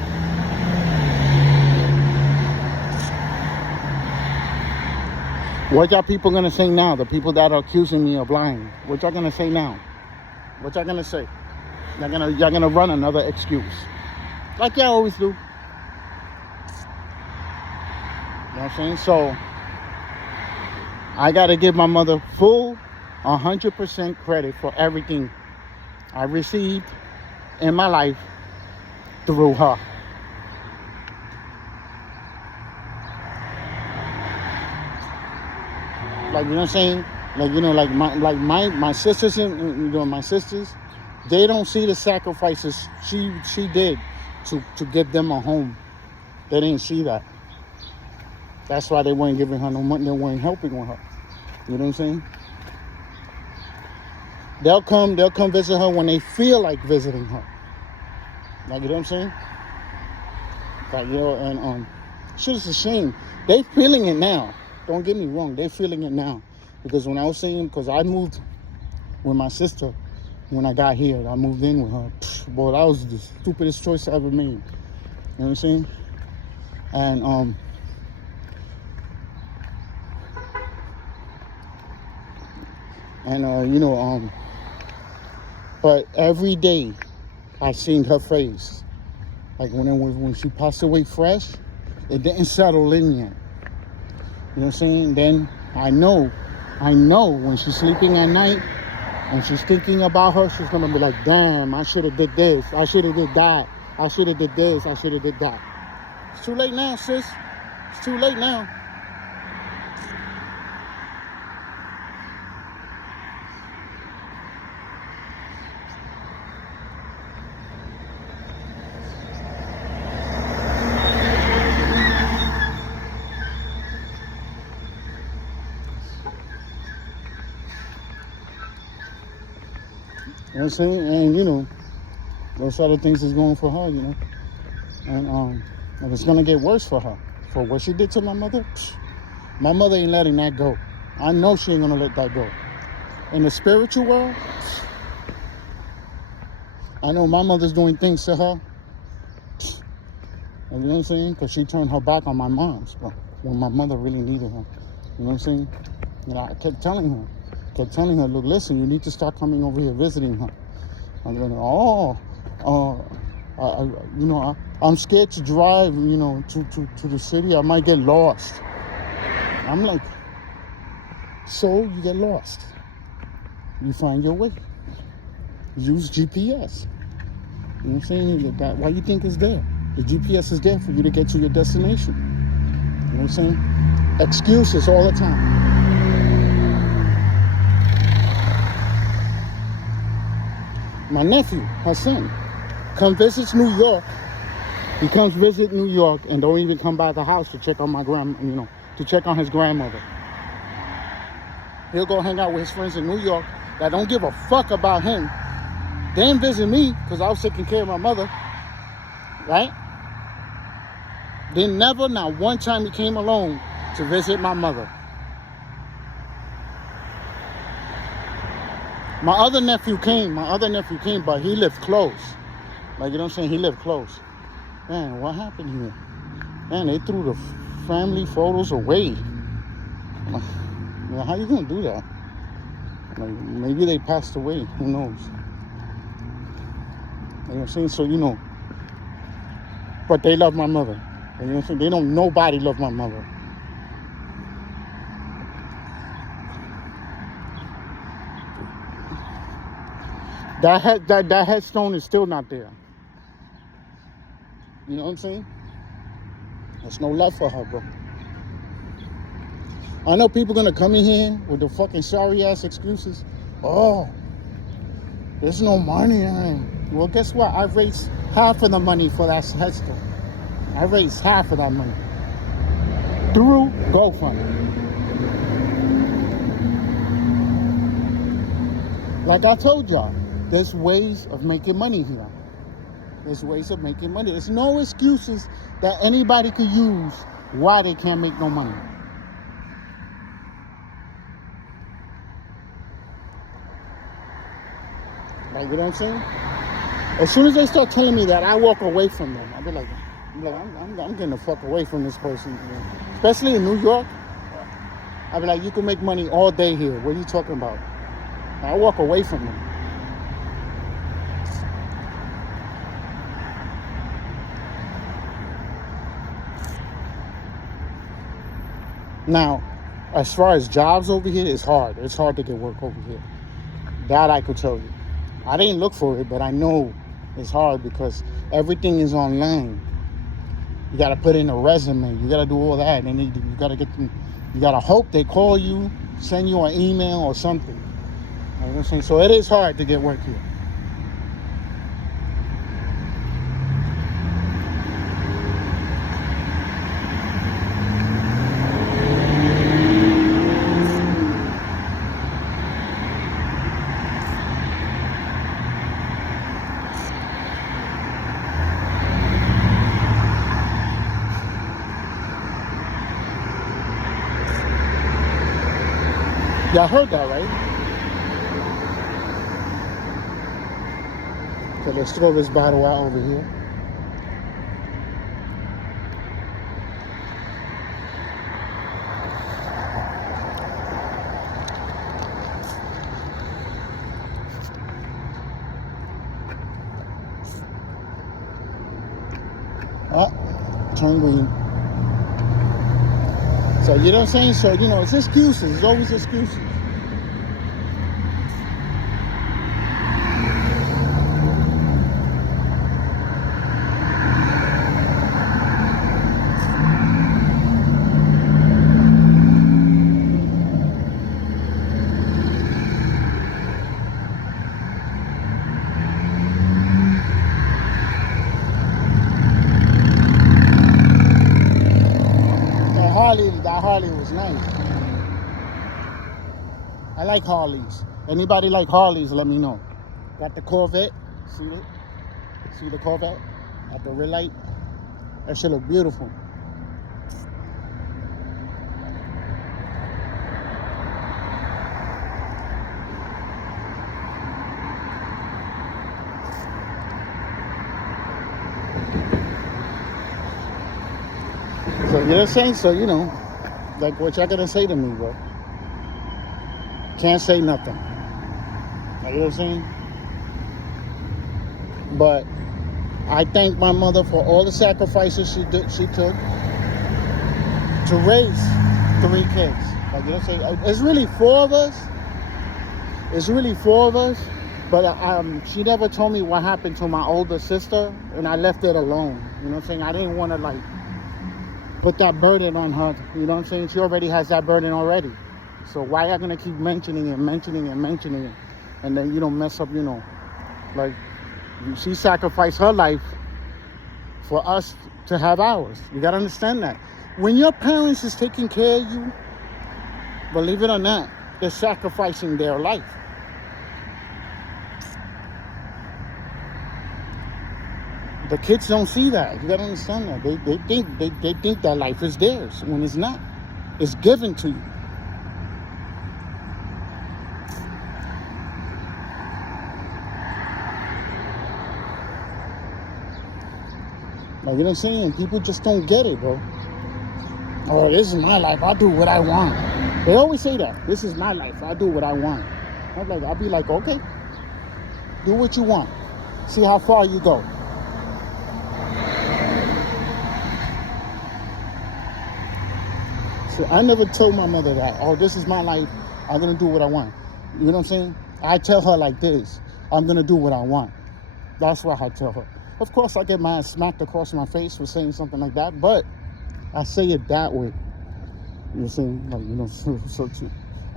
What y'all people gonna say now? The people that are accusing me of lying. What y'all gonna say now? What y'all gonna say? Y'all gonna run another excuse. like y'all always do. You know what I'm saying? So I got to give my mother full 100% credit for everything I received in my life through her. Like, you know what I'm saying? Like, you know, like my sisters and, you know, my sisters, they don't see the sacrifices she did to give them a home. They didn't see that. That's why they weren't giving her no money. They weren't helping with her. You know what I'm saying? They'll come visit her when they feel like visiting her. Like, you know what I'm saying? Like, you know, and shit is a shame. They feeling it now. Don't get me wrong. They're feeling it now. Because when I was saying, because I moved with my sister when I got here. I moved in with her. Boy, that was the stupidest choice I ever made. You know what I'm saying? And, you know, but every day I seen her face. Like when she passed away fresh, it didn't settle in yet. You know what I'm saying? Then I know when she's sleeping at night and she's thinking about her, she's gonna be like, damn, I should have did this, I should have did that, I should have did this, I should have did that. It's too late now, sis. It's too late now. You know what I'm saying? And, you know, those other things is going for her, you know. And it's going to get worse for her. For what she did to my mother, my mother ain't letting that go. I know she ain't going to let that go. In the spiritual world, I know my mother's doing things to her. You know what I'm saying? Because she turned her back on my mom's. But when my mother really needed her. You know what I'm saying? You know, I kept telling her, look, listen, you need to start coming over here visiting her. I'm going, you know, I'm scared to drive, you know, to the city. I might get lost. I'm like, so you get lost. You find your way. Use GPS. You know what I'm saying? Why you think it's there? The GPS is there for you to get to your destination. You know what I'm saying? Excuses all the time. My nephew, her son, visits New York. He comes visit New York and don't even come by the house to check on to check on his grandmother. He'll go hang out with his friends in New York that don't give a fuck about him. Then visit me because I was taking care of my mother, right? Then never, not one time he came alone to visit my mother. My other nephew came, but he lived close. Like, you know what I'm saying? He lived close. Man, what happened here? Man, they threw the family photos away. Like, how you gonna do that? Like, maybe they passed away. Who knows? You know what I'm saying? So, you know, but they love my mother. You know what I'm saying? They don't, nobody love my mother. That headstone is still not there. You know what I'm saying? There's no love for her, bro. I know people gonna come in here with the fucking sorry ass excuses. Oh, there's no money. Well, guess what? I raised half of the money for that headstone. I raised half of that money through GoFundMe. Like I told y'all, there's ways of making money here. There's ways of making money. There's no excuses that anybody could use why they can't make no money. Like, you know what I'm saying? As soon as they start telling me that, I walk away from them. I'll be like, I'm getting the fuck away from this person. Especially in New York. I'll be like, you can make money all day here. What are you talking about? I walk away from them. Now, as far as jobs over here, it's hard. It's hard to get work over here. That I could tell you. I didn't look for it, but I know it's hard because everything is online. You got to put in a resume. You got to do all that. And you got to get them. You got to hope they call you, send you an email or something. You know what I'm saying? So it is hard to get work here. Y'all heard that, right? So let's throw this bottle out over here. Oh, turn green. So, you know what I'm saying? So, it's excuses. It's always excuses. That Harley was nice. I like Harleys. Anybody like Harleys, let me know. Got the Corvette. See it? See the Corvette? At the red light? That shit look beautiful. So, you know what I'm saying? So, like what y'all gonna say to me, bro? Can't say nothing. You know what I'm saying? But I thank my mother for all the sacrifices she took to raise 3 kids. Like, you know what I'm saying? It's really 4 of us. It's really 4 of us. But she never told me what happened to my older sister, and I left it alone. You know what I'm saying? I didn't want to, like, put that burden on her. You know what I'm saying? She already has that burden already. So why are you going to keep mentioning it, and then, mess up, like, she sacrificed her life for us to have ours. You got to understand that. When your parents is taking care of you, believe it or not, they're sacrificing their life. The kids don't see that. You got to understand that. They think that life is theirs when it's not. It's given to you. Like, you know what I'm saying? People just don't get it, bro. Oh, this is my life. I do what I want. They always say that. This is my life. I do what I want. I'll be like, okay, do what you want. See how far you go. So I never told my mother that, oh, this is my life. I'm going to do what I want. You know what I'm saying? I tell her like this. I'm going to do what I want. That's what I tell her. Of course, I get my ass smacked across my face for saying something like that, but I say it that way. You know what I'm saying? Like, so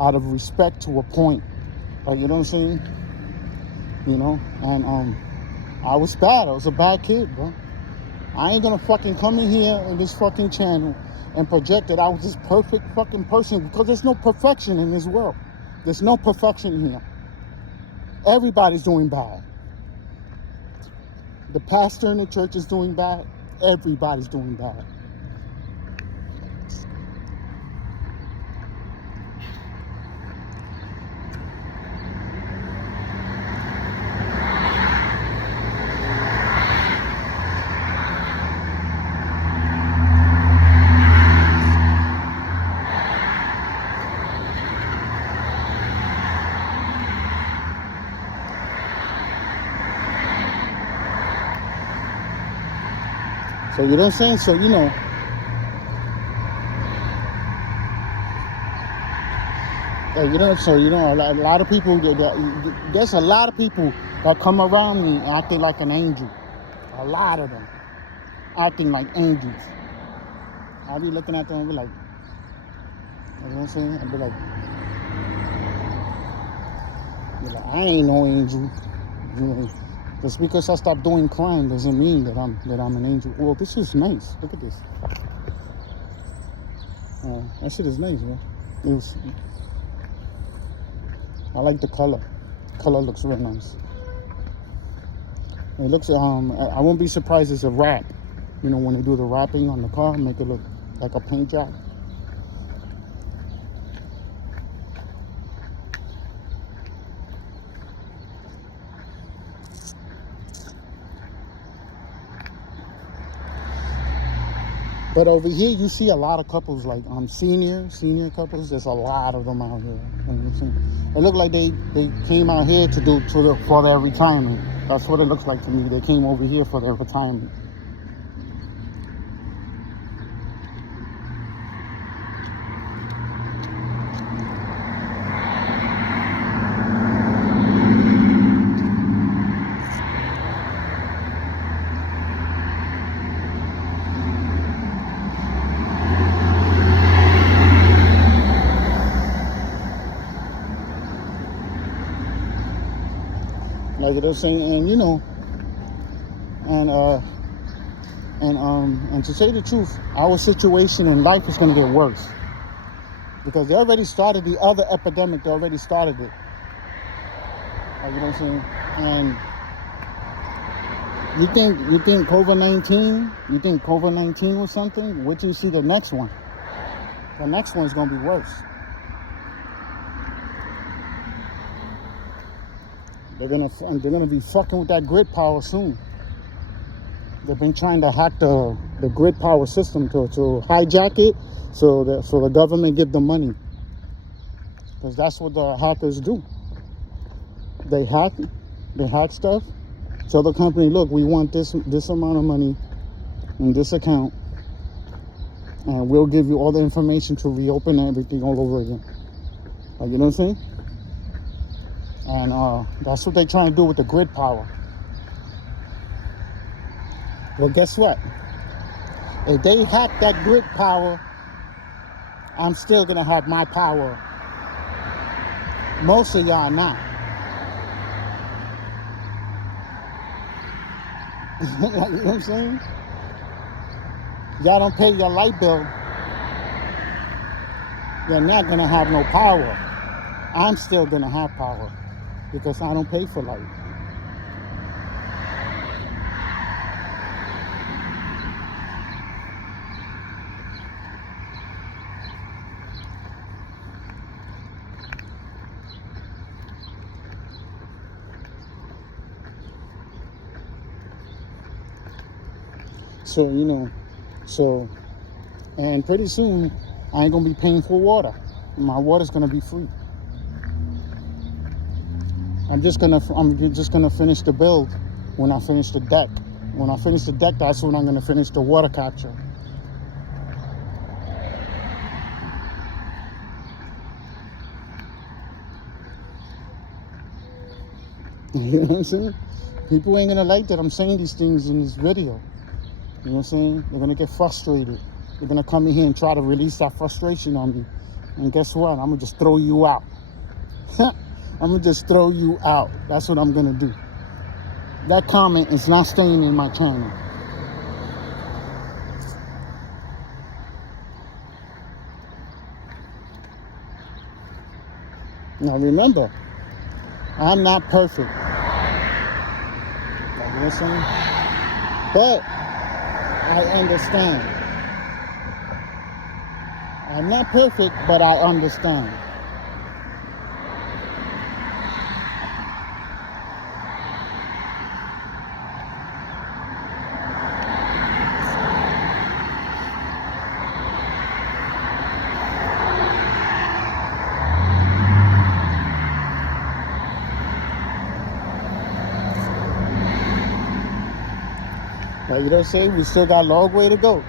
out of respect to a point. Like, you know what I'm saying? And I was bad. I was a bad kid, bro. I ain't gonna fucking come in here in this fucking channel and project that I was this perfect fucking person, because there's no perfection in this world. There's no perfection here. Everybody's doing bad. The pastor in the church is doing bad. Everybody's doing bad. So, you know what I'm saying? So, So a lot of people. There's a lot of people that come around me acting like an angel. A lot of them acting like angels. I'll be looking at them and be like, you know what I'm saying? I'll be like, I ain't no angel. You know, just because I stopped doing crime doesn't mean that I'm an angel. Well, this is nice. Look at this. That shit is nice, man. I like the color. The color looks real nice. It looks. I won't be surprised it's a wrap. You know, when they do the wrapping on the car, make it look like a paint job. But over here, you see a lot of couples, like senior couples. There's a lot of them out here. You know what I'm saying? It look like they came out here for their retirement. That's what it looks like to me. They came over here for their retirement. Like they're saying, and you know, and to say the truth, our situation in life is going to get worse because they already started the other epidemic. They already started it. Like, you know what I'm saying? And you think COVID-19? You think COVID-19 was something? Wait till you see the next one. The next one's going to be worse. They're gonna be fucking with that grid power soon. They've been trying to hack the grid power system to hijack it, so the government give them money. Because that's what the hackers do. They hack stuff. Tell the company, look, we want this amount of money in this account, and we'll give you all the information to reopen everything all over again. Like, you know what I'm saying? And that's what they're trying to do with the grid power. Well, guess what? If they hack that grid power, I'm still going to have my power. Most of y'all not. You know what I'm saying? Y'all don't pay your light bill, you're not going to have no power. I'm still going to have power. Because I don't pay for light. So, you know, and pretty soon I ain't gonna be paying for water. My water's gonna be free. I'm just gonna finish the build when I finish the deck. When I finish the deck, that's when I'm gonna finish the water capture. You know what I'm saying? People ain't gonna like that I'm saying these things in this video. You know what I'm saying? They're gonna get frustrated. They're gonna come in here and try to release that frustration on me. And guess what? I'm gonna just throw you out. I'm gonna just throw you out. That's what I'm gonna do. That comment is not staying in my channel. Now remember, I'm not perfect. Like, you know what I'm saying? But I understand. I'm not perfect, but I understand. Like, you know what I'm saying? We still got a long way to go.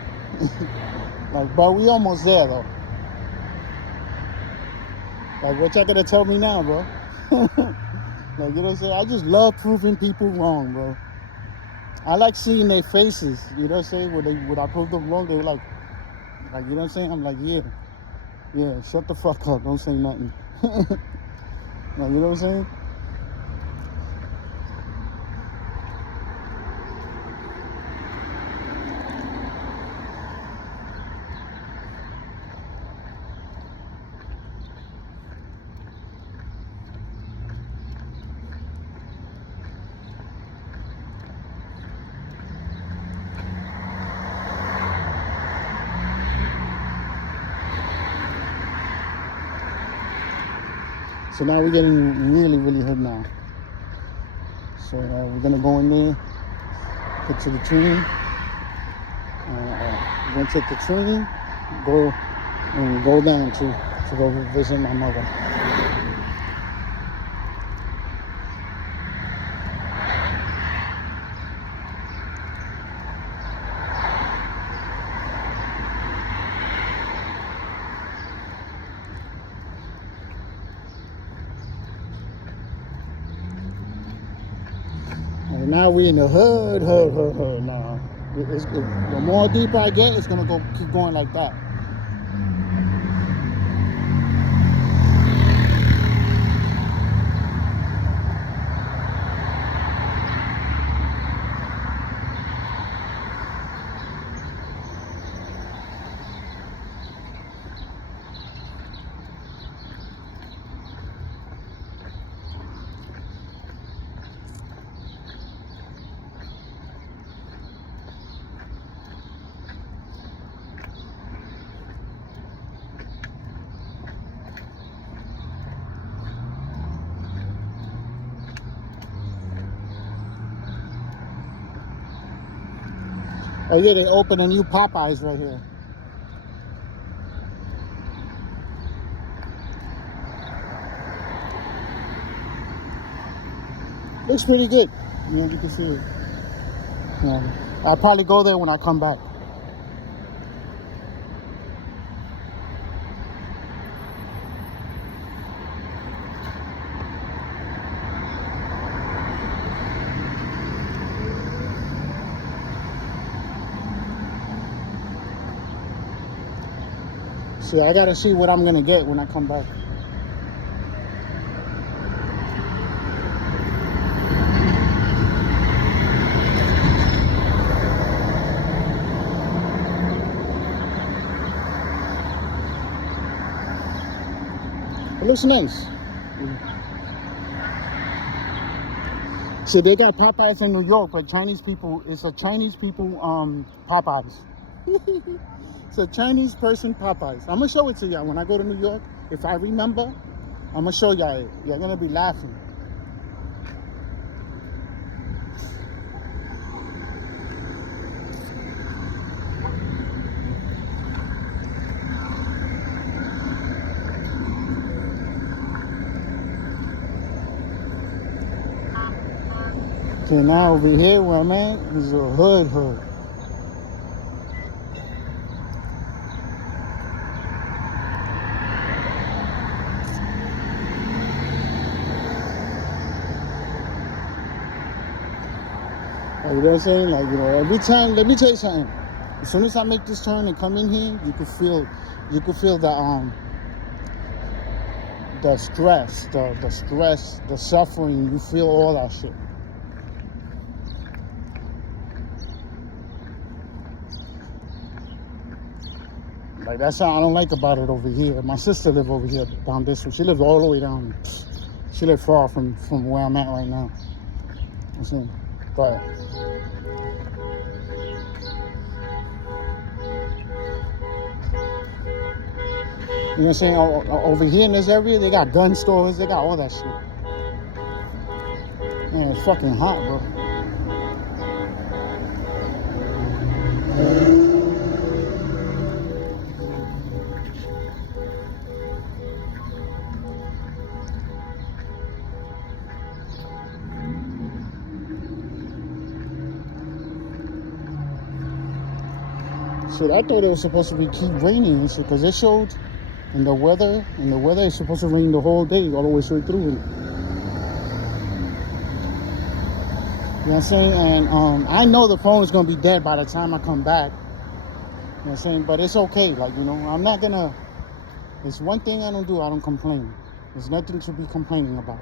Like, but we almost there, though. Like, what y'all gonna tell me now, bro? Like, you know what I'm saying? I just love proving people wrong, bro. I like seeing their faces, you know what I'm saying? When I prove them wrong, they were like, you know what I'm saying? I'm like, yeah, shut the fuck up, don't say nothing. Like, you know what I'm saying? So now we're getting really, really hood now. So we're gonna go in there, get to the train. We're gonna take the train, go down to go visit my mother. And now we're in the hood now. The more deeper I get, it's gonna keep going like that. Oh yeah, they opened a new Popeyes right here. Looks pretty good. You know, you can see it. Yeah. I'll probably go there when I come back. So I gotta see what I'm gonna get when I come back. It looks nice. So they got Popeyes in New York, but Chinese people, it's a Chinese people Popeyes. It's a Chinese person Popeyes. I'm gonna show it to y'all when I go to New York. If I remember, I'm gonna show y'all it. You're gonna be laughing. So now over here where I'm at is a hood. Like, you know what I'm saying? Like, you know, every time, let me tell you something. As soon as I make this turn and come in here, you could feel the stress, the suffering. You feel all that shit. Like, that's what I don't like about it over here. My sister lives over here down this way. She lives all the way down. She lives far from where I'm at right now. You see? But you know what I'm saying? Over here in this area, they got gun stores. They got all that shit. Man, it's fucking hot, bro. Shit, I thought it was supposed to keep raining and shit, because it showed And the weather is supposed to rain the whole day, all the way straight through. You know what I'm saying? And I know the phone is gonna be dead by the time I come back. You know what I'm saying? But it's okay. Like, you know, I'm not gonna. It's one thing I don't do. I don't complain. There's nothing to be complaining about.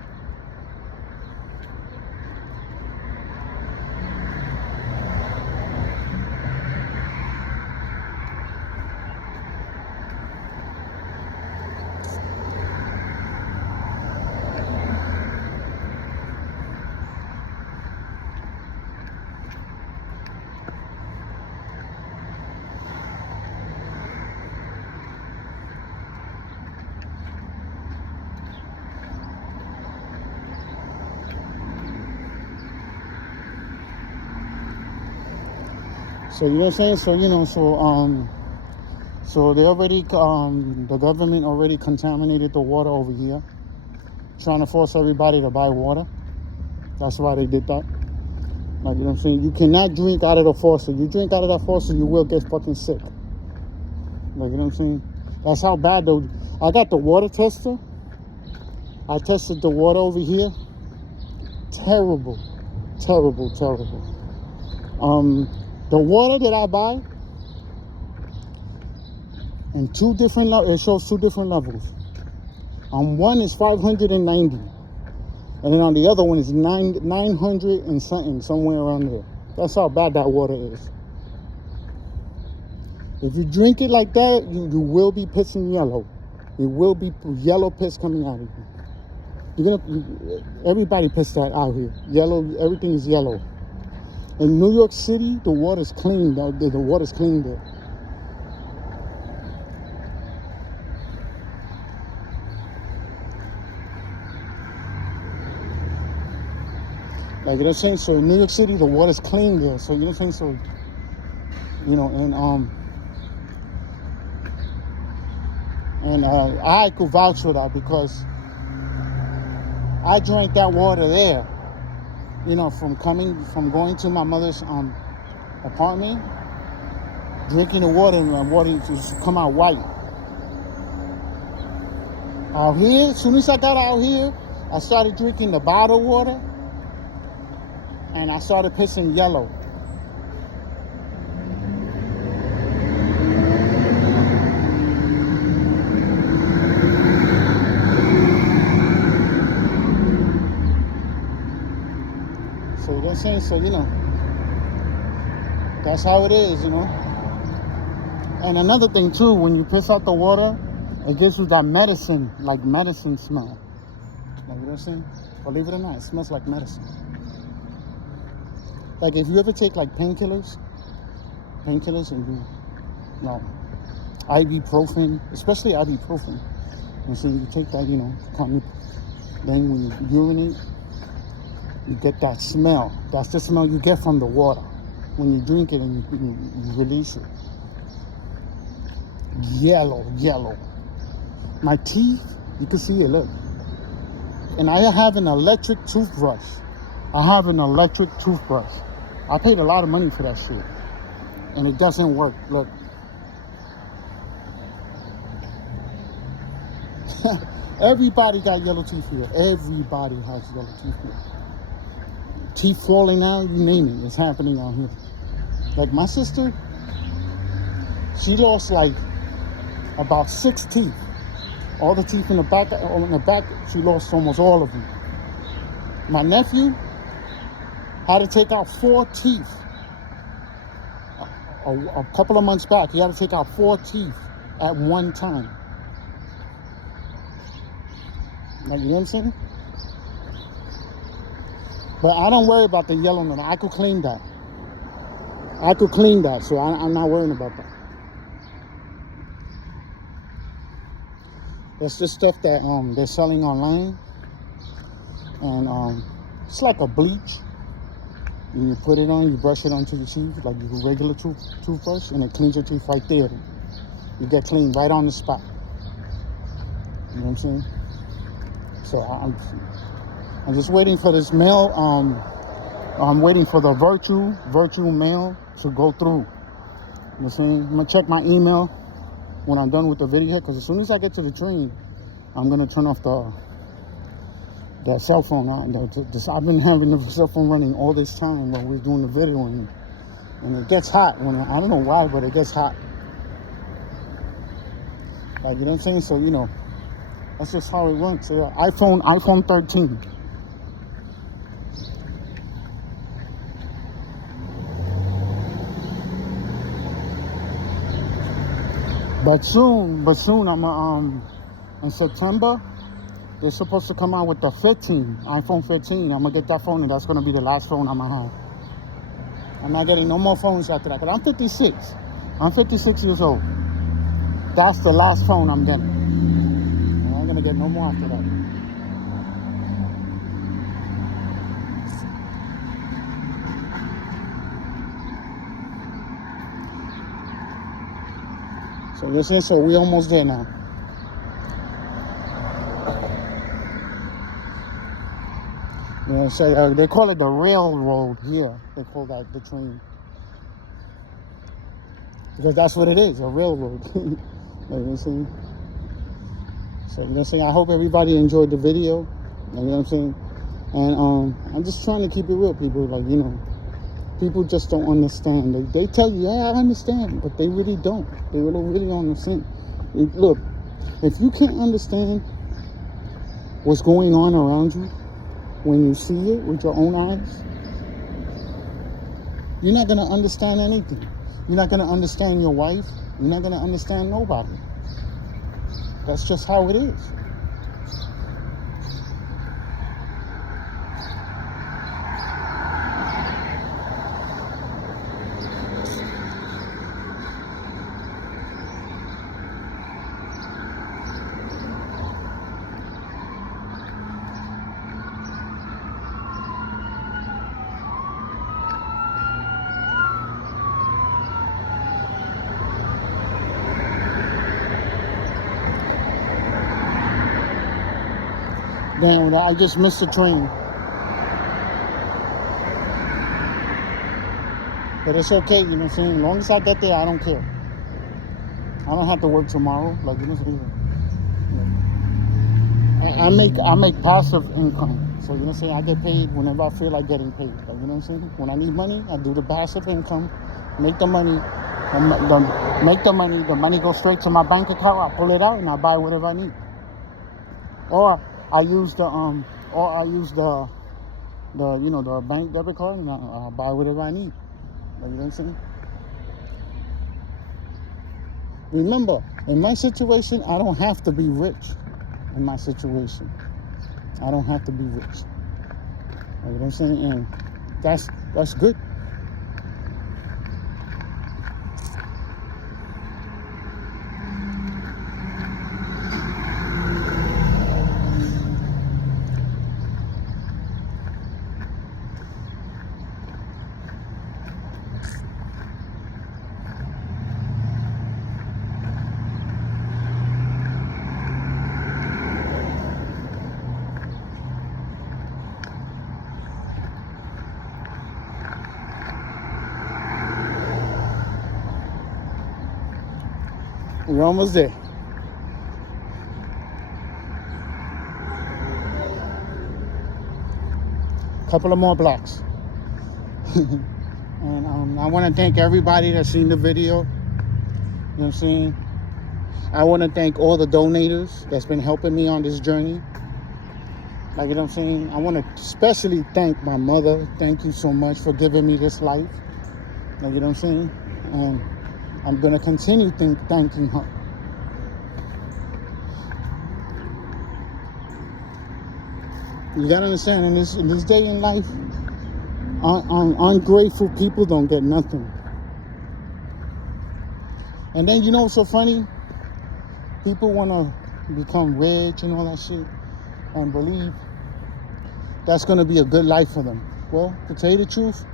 So, you know what I'm saying? So, you know, so they already, the government already contaminated the water over here, trying to force everybody to buy water. That's why they did that. Like, you know what I'm saying? You cannot drink out of the faucet. You drink out of that faucet, you will get fucking sick. Like, you know what I'm saying? That's how bad though. I got the water tester. I tested the water over here. Terrible. Terrible, terrible. The water that I buy, in two different it shows two different levels. On one is 590, and then on the other one is 900 and something, somewhere around there. That's how bad that water is. If you drink it like that, you will be pissing yellow. It will be yellow piss coming out of you. Everybody pissed that out here. Yellow, everything is yellow. In New York City, the water's clean. The water's clean there. Like, you know what I'm saying? So in New York City, the water's clean there. So, you know what I'm saying? So, you know, and I could vouch for that because I drank that water there. You know, from going to my mother's apartment, drinking the water, and the water just come out white. Out here, as soon as I got out here, I started drinking the bottled water, and I started pissing yellow. So, you know what I'm saying? So, you know, that's how it is, you know. And another thing, too, when you piss out the water, it gives you that medicine, like medicine smell. Like, you know what I'm saying? Believe it or not, it smells like medicine. Like, if you ever take, like, painkillers, and you know, ibuprofen, especially ibuprofen. And so you take that, you know, then when you urinate, you get that smell. That's the smell you get from the water when you drink it and you release it. Yellow. My teeth, you can see it, look. And I have an electric toothbrush. I paid a lot of money for that shit. And it doesn't work, look. Everybody got yellow teeth here. Everybody has yellow teeth here. Teeth falling out, you name it, it's happening out here. Like my sister, she lost like about 6 teeth. All the teeth in the back, she lost almost all of them. My nephew had to take out 4 teeth. A couple of months back, he had to take out 4 teeth at one time. Like, you know what I'm saying? But I don't worry about the yellow no more. I could clean that. So I'm not worrying about that. That's just stuff that they're selling online. And it's like a bleach. And you put it on, you brush it onto your teeth like your regular toothbrush, and it cleans your teeth right there. You get clean right on the spot. You know what I'm saying? So I'm just waiting for this mail. I'm waiting for the virtual mail to go through. You know what I'm saying? I'm gonna check my email when I'm done with the video here, because as soon as I get to the train, I'm gonna turn off the cell phone. I've been having the cell phone running all this time while we're doing the video, and it gets hot when I don't know why, but it gets hot. Like, you know what I'm saying? So, you know, that's just how it works. iPhone 13. But soon, in September, they're supposed to come out with the iPhone 15. I'm gonna get that phone, and that's gonna be the last phone I'm gonna have. I'm not getting no more phones after that, because I'm 56. I'm 56 years old. That's the last phone I'm getting. I ain't gonna get no more after that. So listen, so we almost there now. You know, so they call it the railroad here. They call that the train, because that's what it is, a railroad. You know what I'm saying? So you know what I'm saying, I hope everybody enjoyed the video. You know what I'm saying? And I'm just trying to keep it real, people. Like, you know, people just don't understand. They tell you, yeah, I understand, but they really don't. They really don't understand. Look, if you can't understand what's going on around you when you see it with your own eyes, you're not going to understand anything. You're not going to understand your wife. You're not going to understand nobody. That's just how it is. Damn, I just missed the train. But it's okay, you know what I'm saying? As long as I get there, I don't care. I don't have to work tomorrow. Like, you know what I'm saying? I make passive income. So, you know what I'm saying? I get paid whenever I feel like getting paid. Like, you know what I'm saying? When I need money, I do the passive income, make the money, the money goes straight to my bank account. I pull it out and I buy whatever I need. Or I use the you know, the bank debit card, and I buy whatever I need. Like, you know what I'm saying? Remember, in my situation, I don't have to be rich. In my situation, I don't have to be rich. Like, you know what I'm saying? And that's good. We're almost there. Couple of more blocks. And I want to thank everybody that's seen the video. You know what I'm saying? I want to thank all the donators that's been helping me on this journey. Like, you know what I'm saying? I want to especially thank my mother. Thank you so much for giving me this life. Like, you know what I'm saying? I'm going to continue thanking her. You got to understand, in this day in life, ungrateful people don't get nothing. And then, you know what's so funny? People want to become rich and all that shit and believe that's going to be a good life for them. Well, to tell you the truth,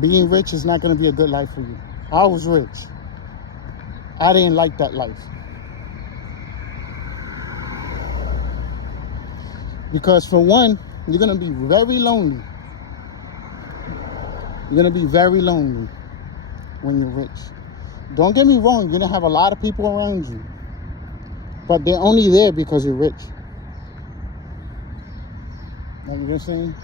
being rich is not going to be a good life for you. I was rich. I didn't like that life. Because for one, you're going to be very lonely. You're going to be very lonely when you're rich. Don't get me wrong, you're gonna have a lot of people around you, but they're only there because you're rich. You know what I'm saying?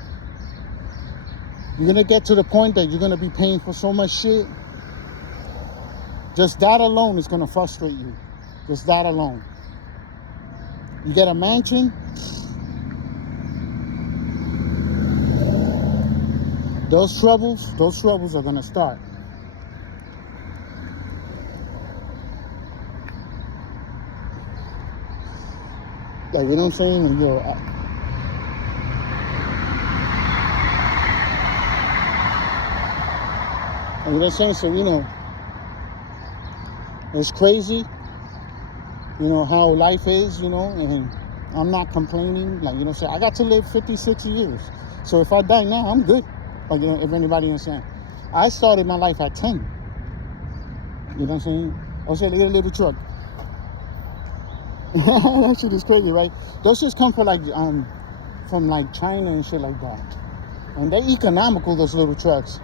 You're gonna get to the point that you're gonna be paying for so much shit. Just that alone is gonna frustrate you. Just that alone. You get a mansion, those troubles are gonna start. Like, you know what I'm saying? And you know what I'm saying? So, it's crazy, how life is, and I'm not complaining. Like, I got to live 56 years. So if I die now, I'm good. Like, if anybody understands. I started my life at 10. You know what I'm saying? I said, look at a little truck. That shit is crazy, right? Those shits come from China and shit like that. And they're economical, those little trucks.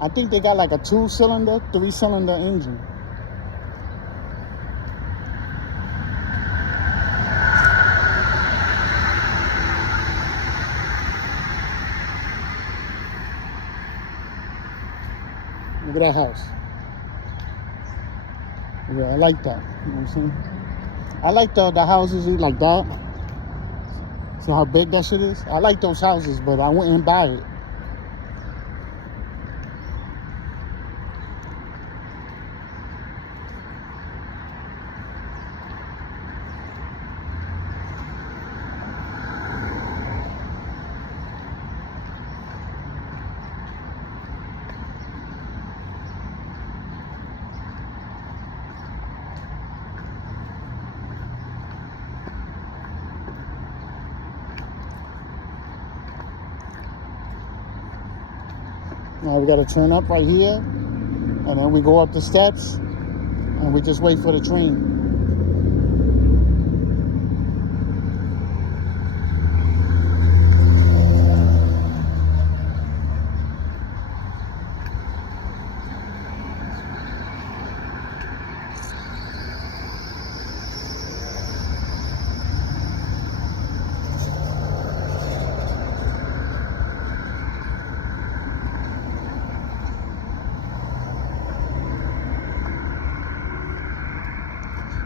I think they got like a 2-cylinder, 3-cylinder engine. Look at that house. Yeah, I like that. You know what I'm saying? I like the houses like that. See how big that shit is? I like those houses, but I wouldn't buy it. Now we gotta turn up right here, and then we go up the steps, and we just wait for the train.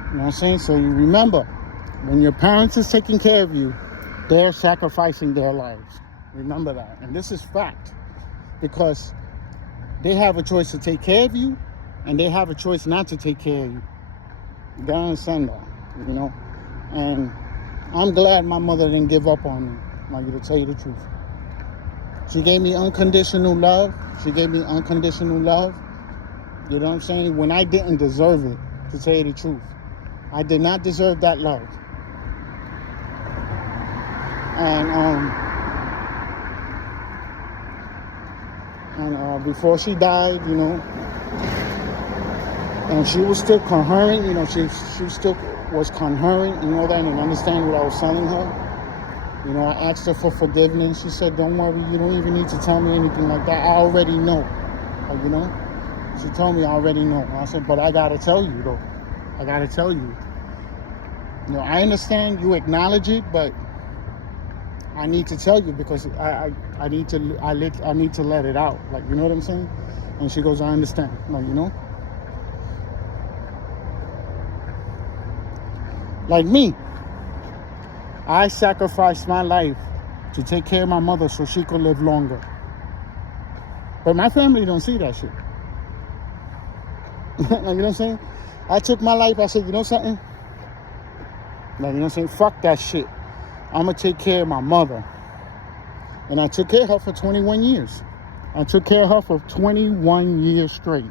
You know what I'm saying? So you remember, when your parents is taking care of you, they're sacrificing their lives. Remember that. And this is fact. Because they have a choice to take care of you, and they have a choice not to take care of you. You gotta understand that, And I'm glad my mother didn't give up on me, to tell you the truth. She gave me unconditional love. You know what I'm saying? When I didn't deserve it, to tell you the truth. I did not deserve that love. And before she died, and she was still coherent, she still was coherent and all that, and understand what I was telling her. I asked her for forgiveness. She said, don't worry, you don't even need to tell me anything like that. I already know. She told me I already know. I said, but I gotta tell you though. I gotta tell you. I understand you acknowledge it, but I need to tell you because I need to let it out. Like, you know what I'm saying? And she goes, I understand. Like me, I sacrificed my life to take care of my mother so she could live longer. But my family don't see that shit. You know what I'm saying? I took my life, I said, you know something? Fuck that shit. I'm going to take care of my mother. And I took care of her for 21 years. I took care of her for 21 years straight.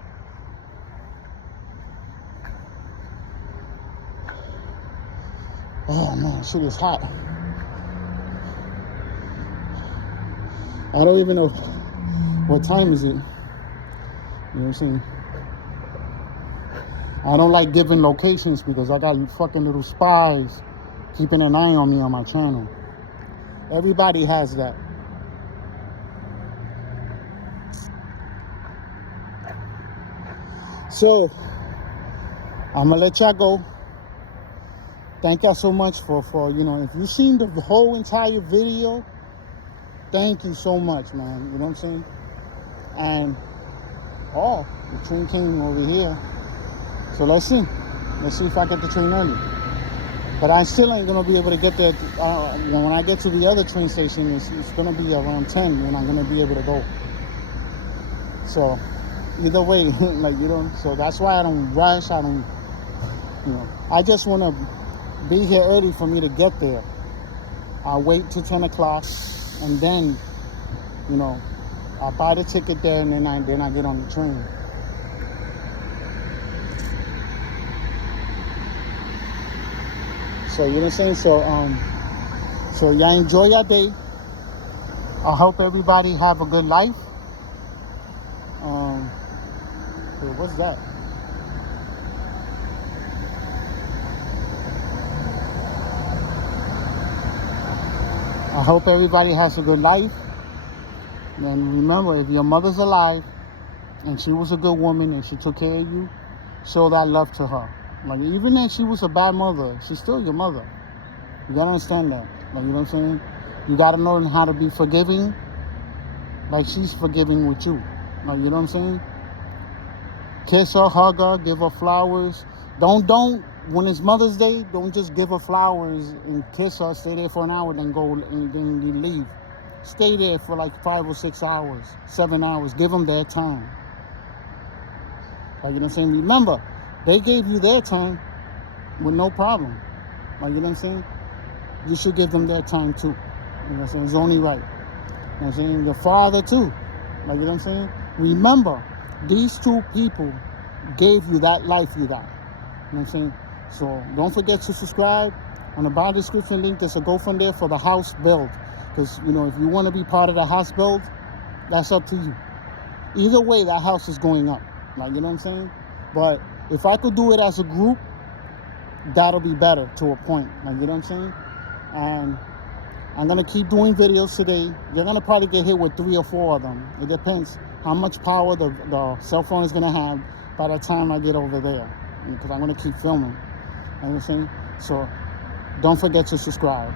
Oh, man, shit is hot. I don't even know what time is it. You know what I'm saying? I don't like giving locations because I got fucking little spies keeping an eye on me on my channel. Everybody has that. So, I'm gonna let y'all go. Thank y'all so much for if you've seen the whole entire video, thank you so much, man. You know what I'm saying? And the train came over here. So let's see if I get the train early. But I still ain't gonna be able to get there. When I get to the other train station, it's gonna be around 10 when I'm gonna be able to go. So either way, so that's why I don't rush. I don't, I just want to be here early for me to get there. I'll wait till 10 o'clock, and then, I'll buy the ticket there, and then I get on the train. So you know what I'm saying? So y'all enjoy your day. I hope everybody have a good life. What's that? I hope everybody has a good life. And remember, if your mother's alive and she was a good woman and she took care of you, show that love to her. Like, even if she was a bad mother, she's still your mother. You gotta understand that. Like, you know what I'm saying? You gotta learn how to be forgiving, like she's forgiving with you. Like, you know what I'm saying? Kiss her, hug her, give her flowers. Don't, when it's Mother's Day, don't just give her flowers and kiss her, stay there for an hour, then go and then you leave. Stay there for like 5 or 6 hours, 7 hours. Give them their time. Like, you know what I'm saying? Remember, they gave you their time with no problem. Like, you know what I'm saying? You should give them their time too. You know what I'm saying? It's only right. You know what I'm saying? Your father too. Like, you know what I'm saying? Remember, these two people gave you that life you got. You know what I'm saying? So don't forget to subscribe. On the bottom description link, there's a GoFundMe there for the house build. Because, if you want to be part of the house build, that's up to you. Either way, that house is going up. Like, you know what I'm saying? But if I could do it as a group, that'll be better to a point. Like, you know what I'm saying? And I'm going to keep doing videos today. You're going to probably get hit with 3 or 4 of them. It depends how much power the cell phone is going to have by the time I get over there. Because I'm going to keep filming. You know what I'm saying? So don't forget to subscribe.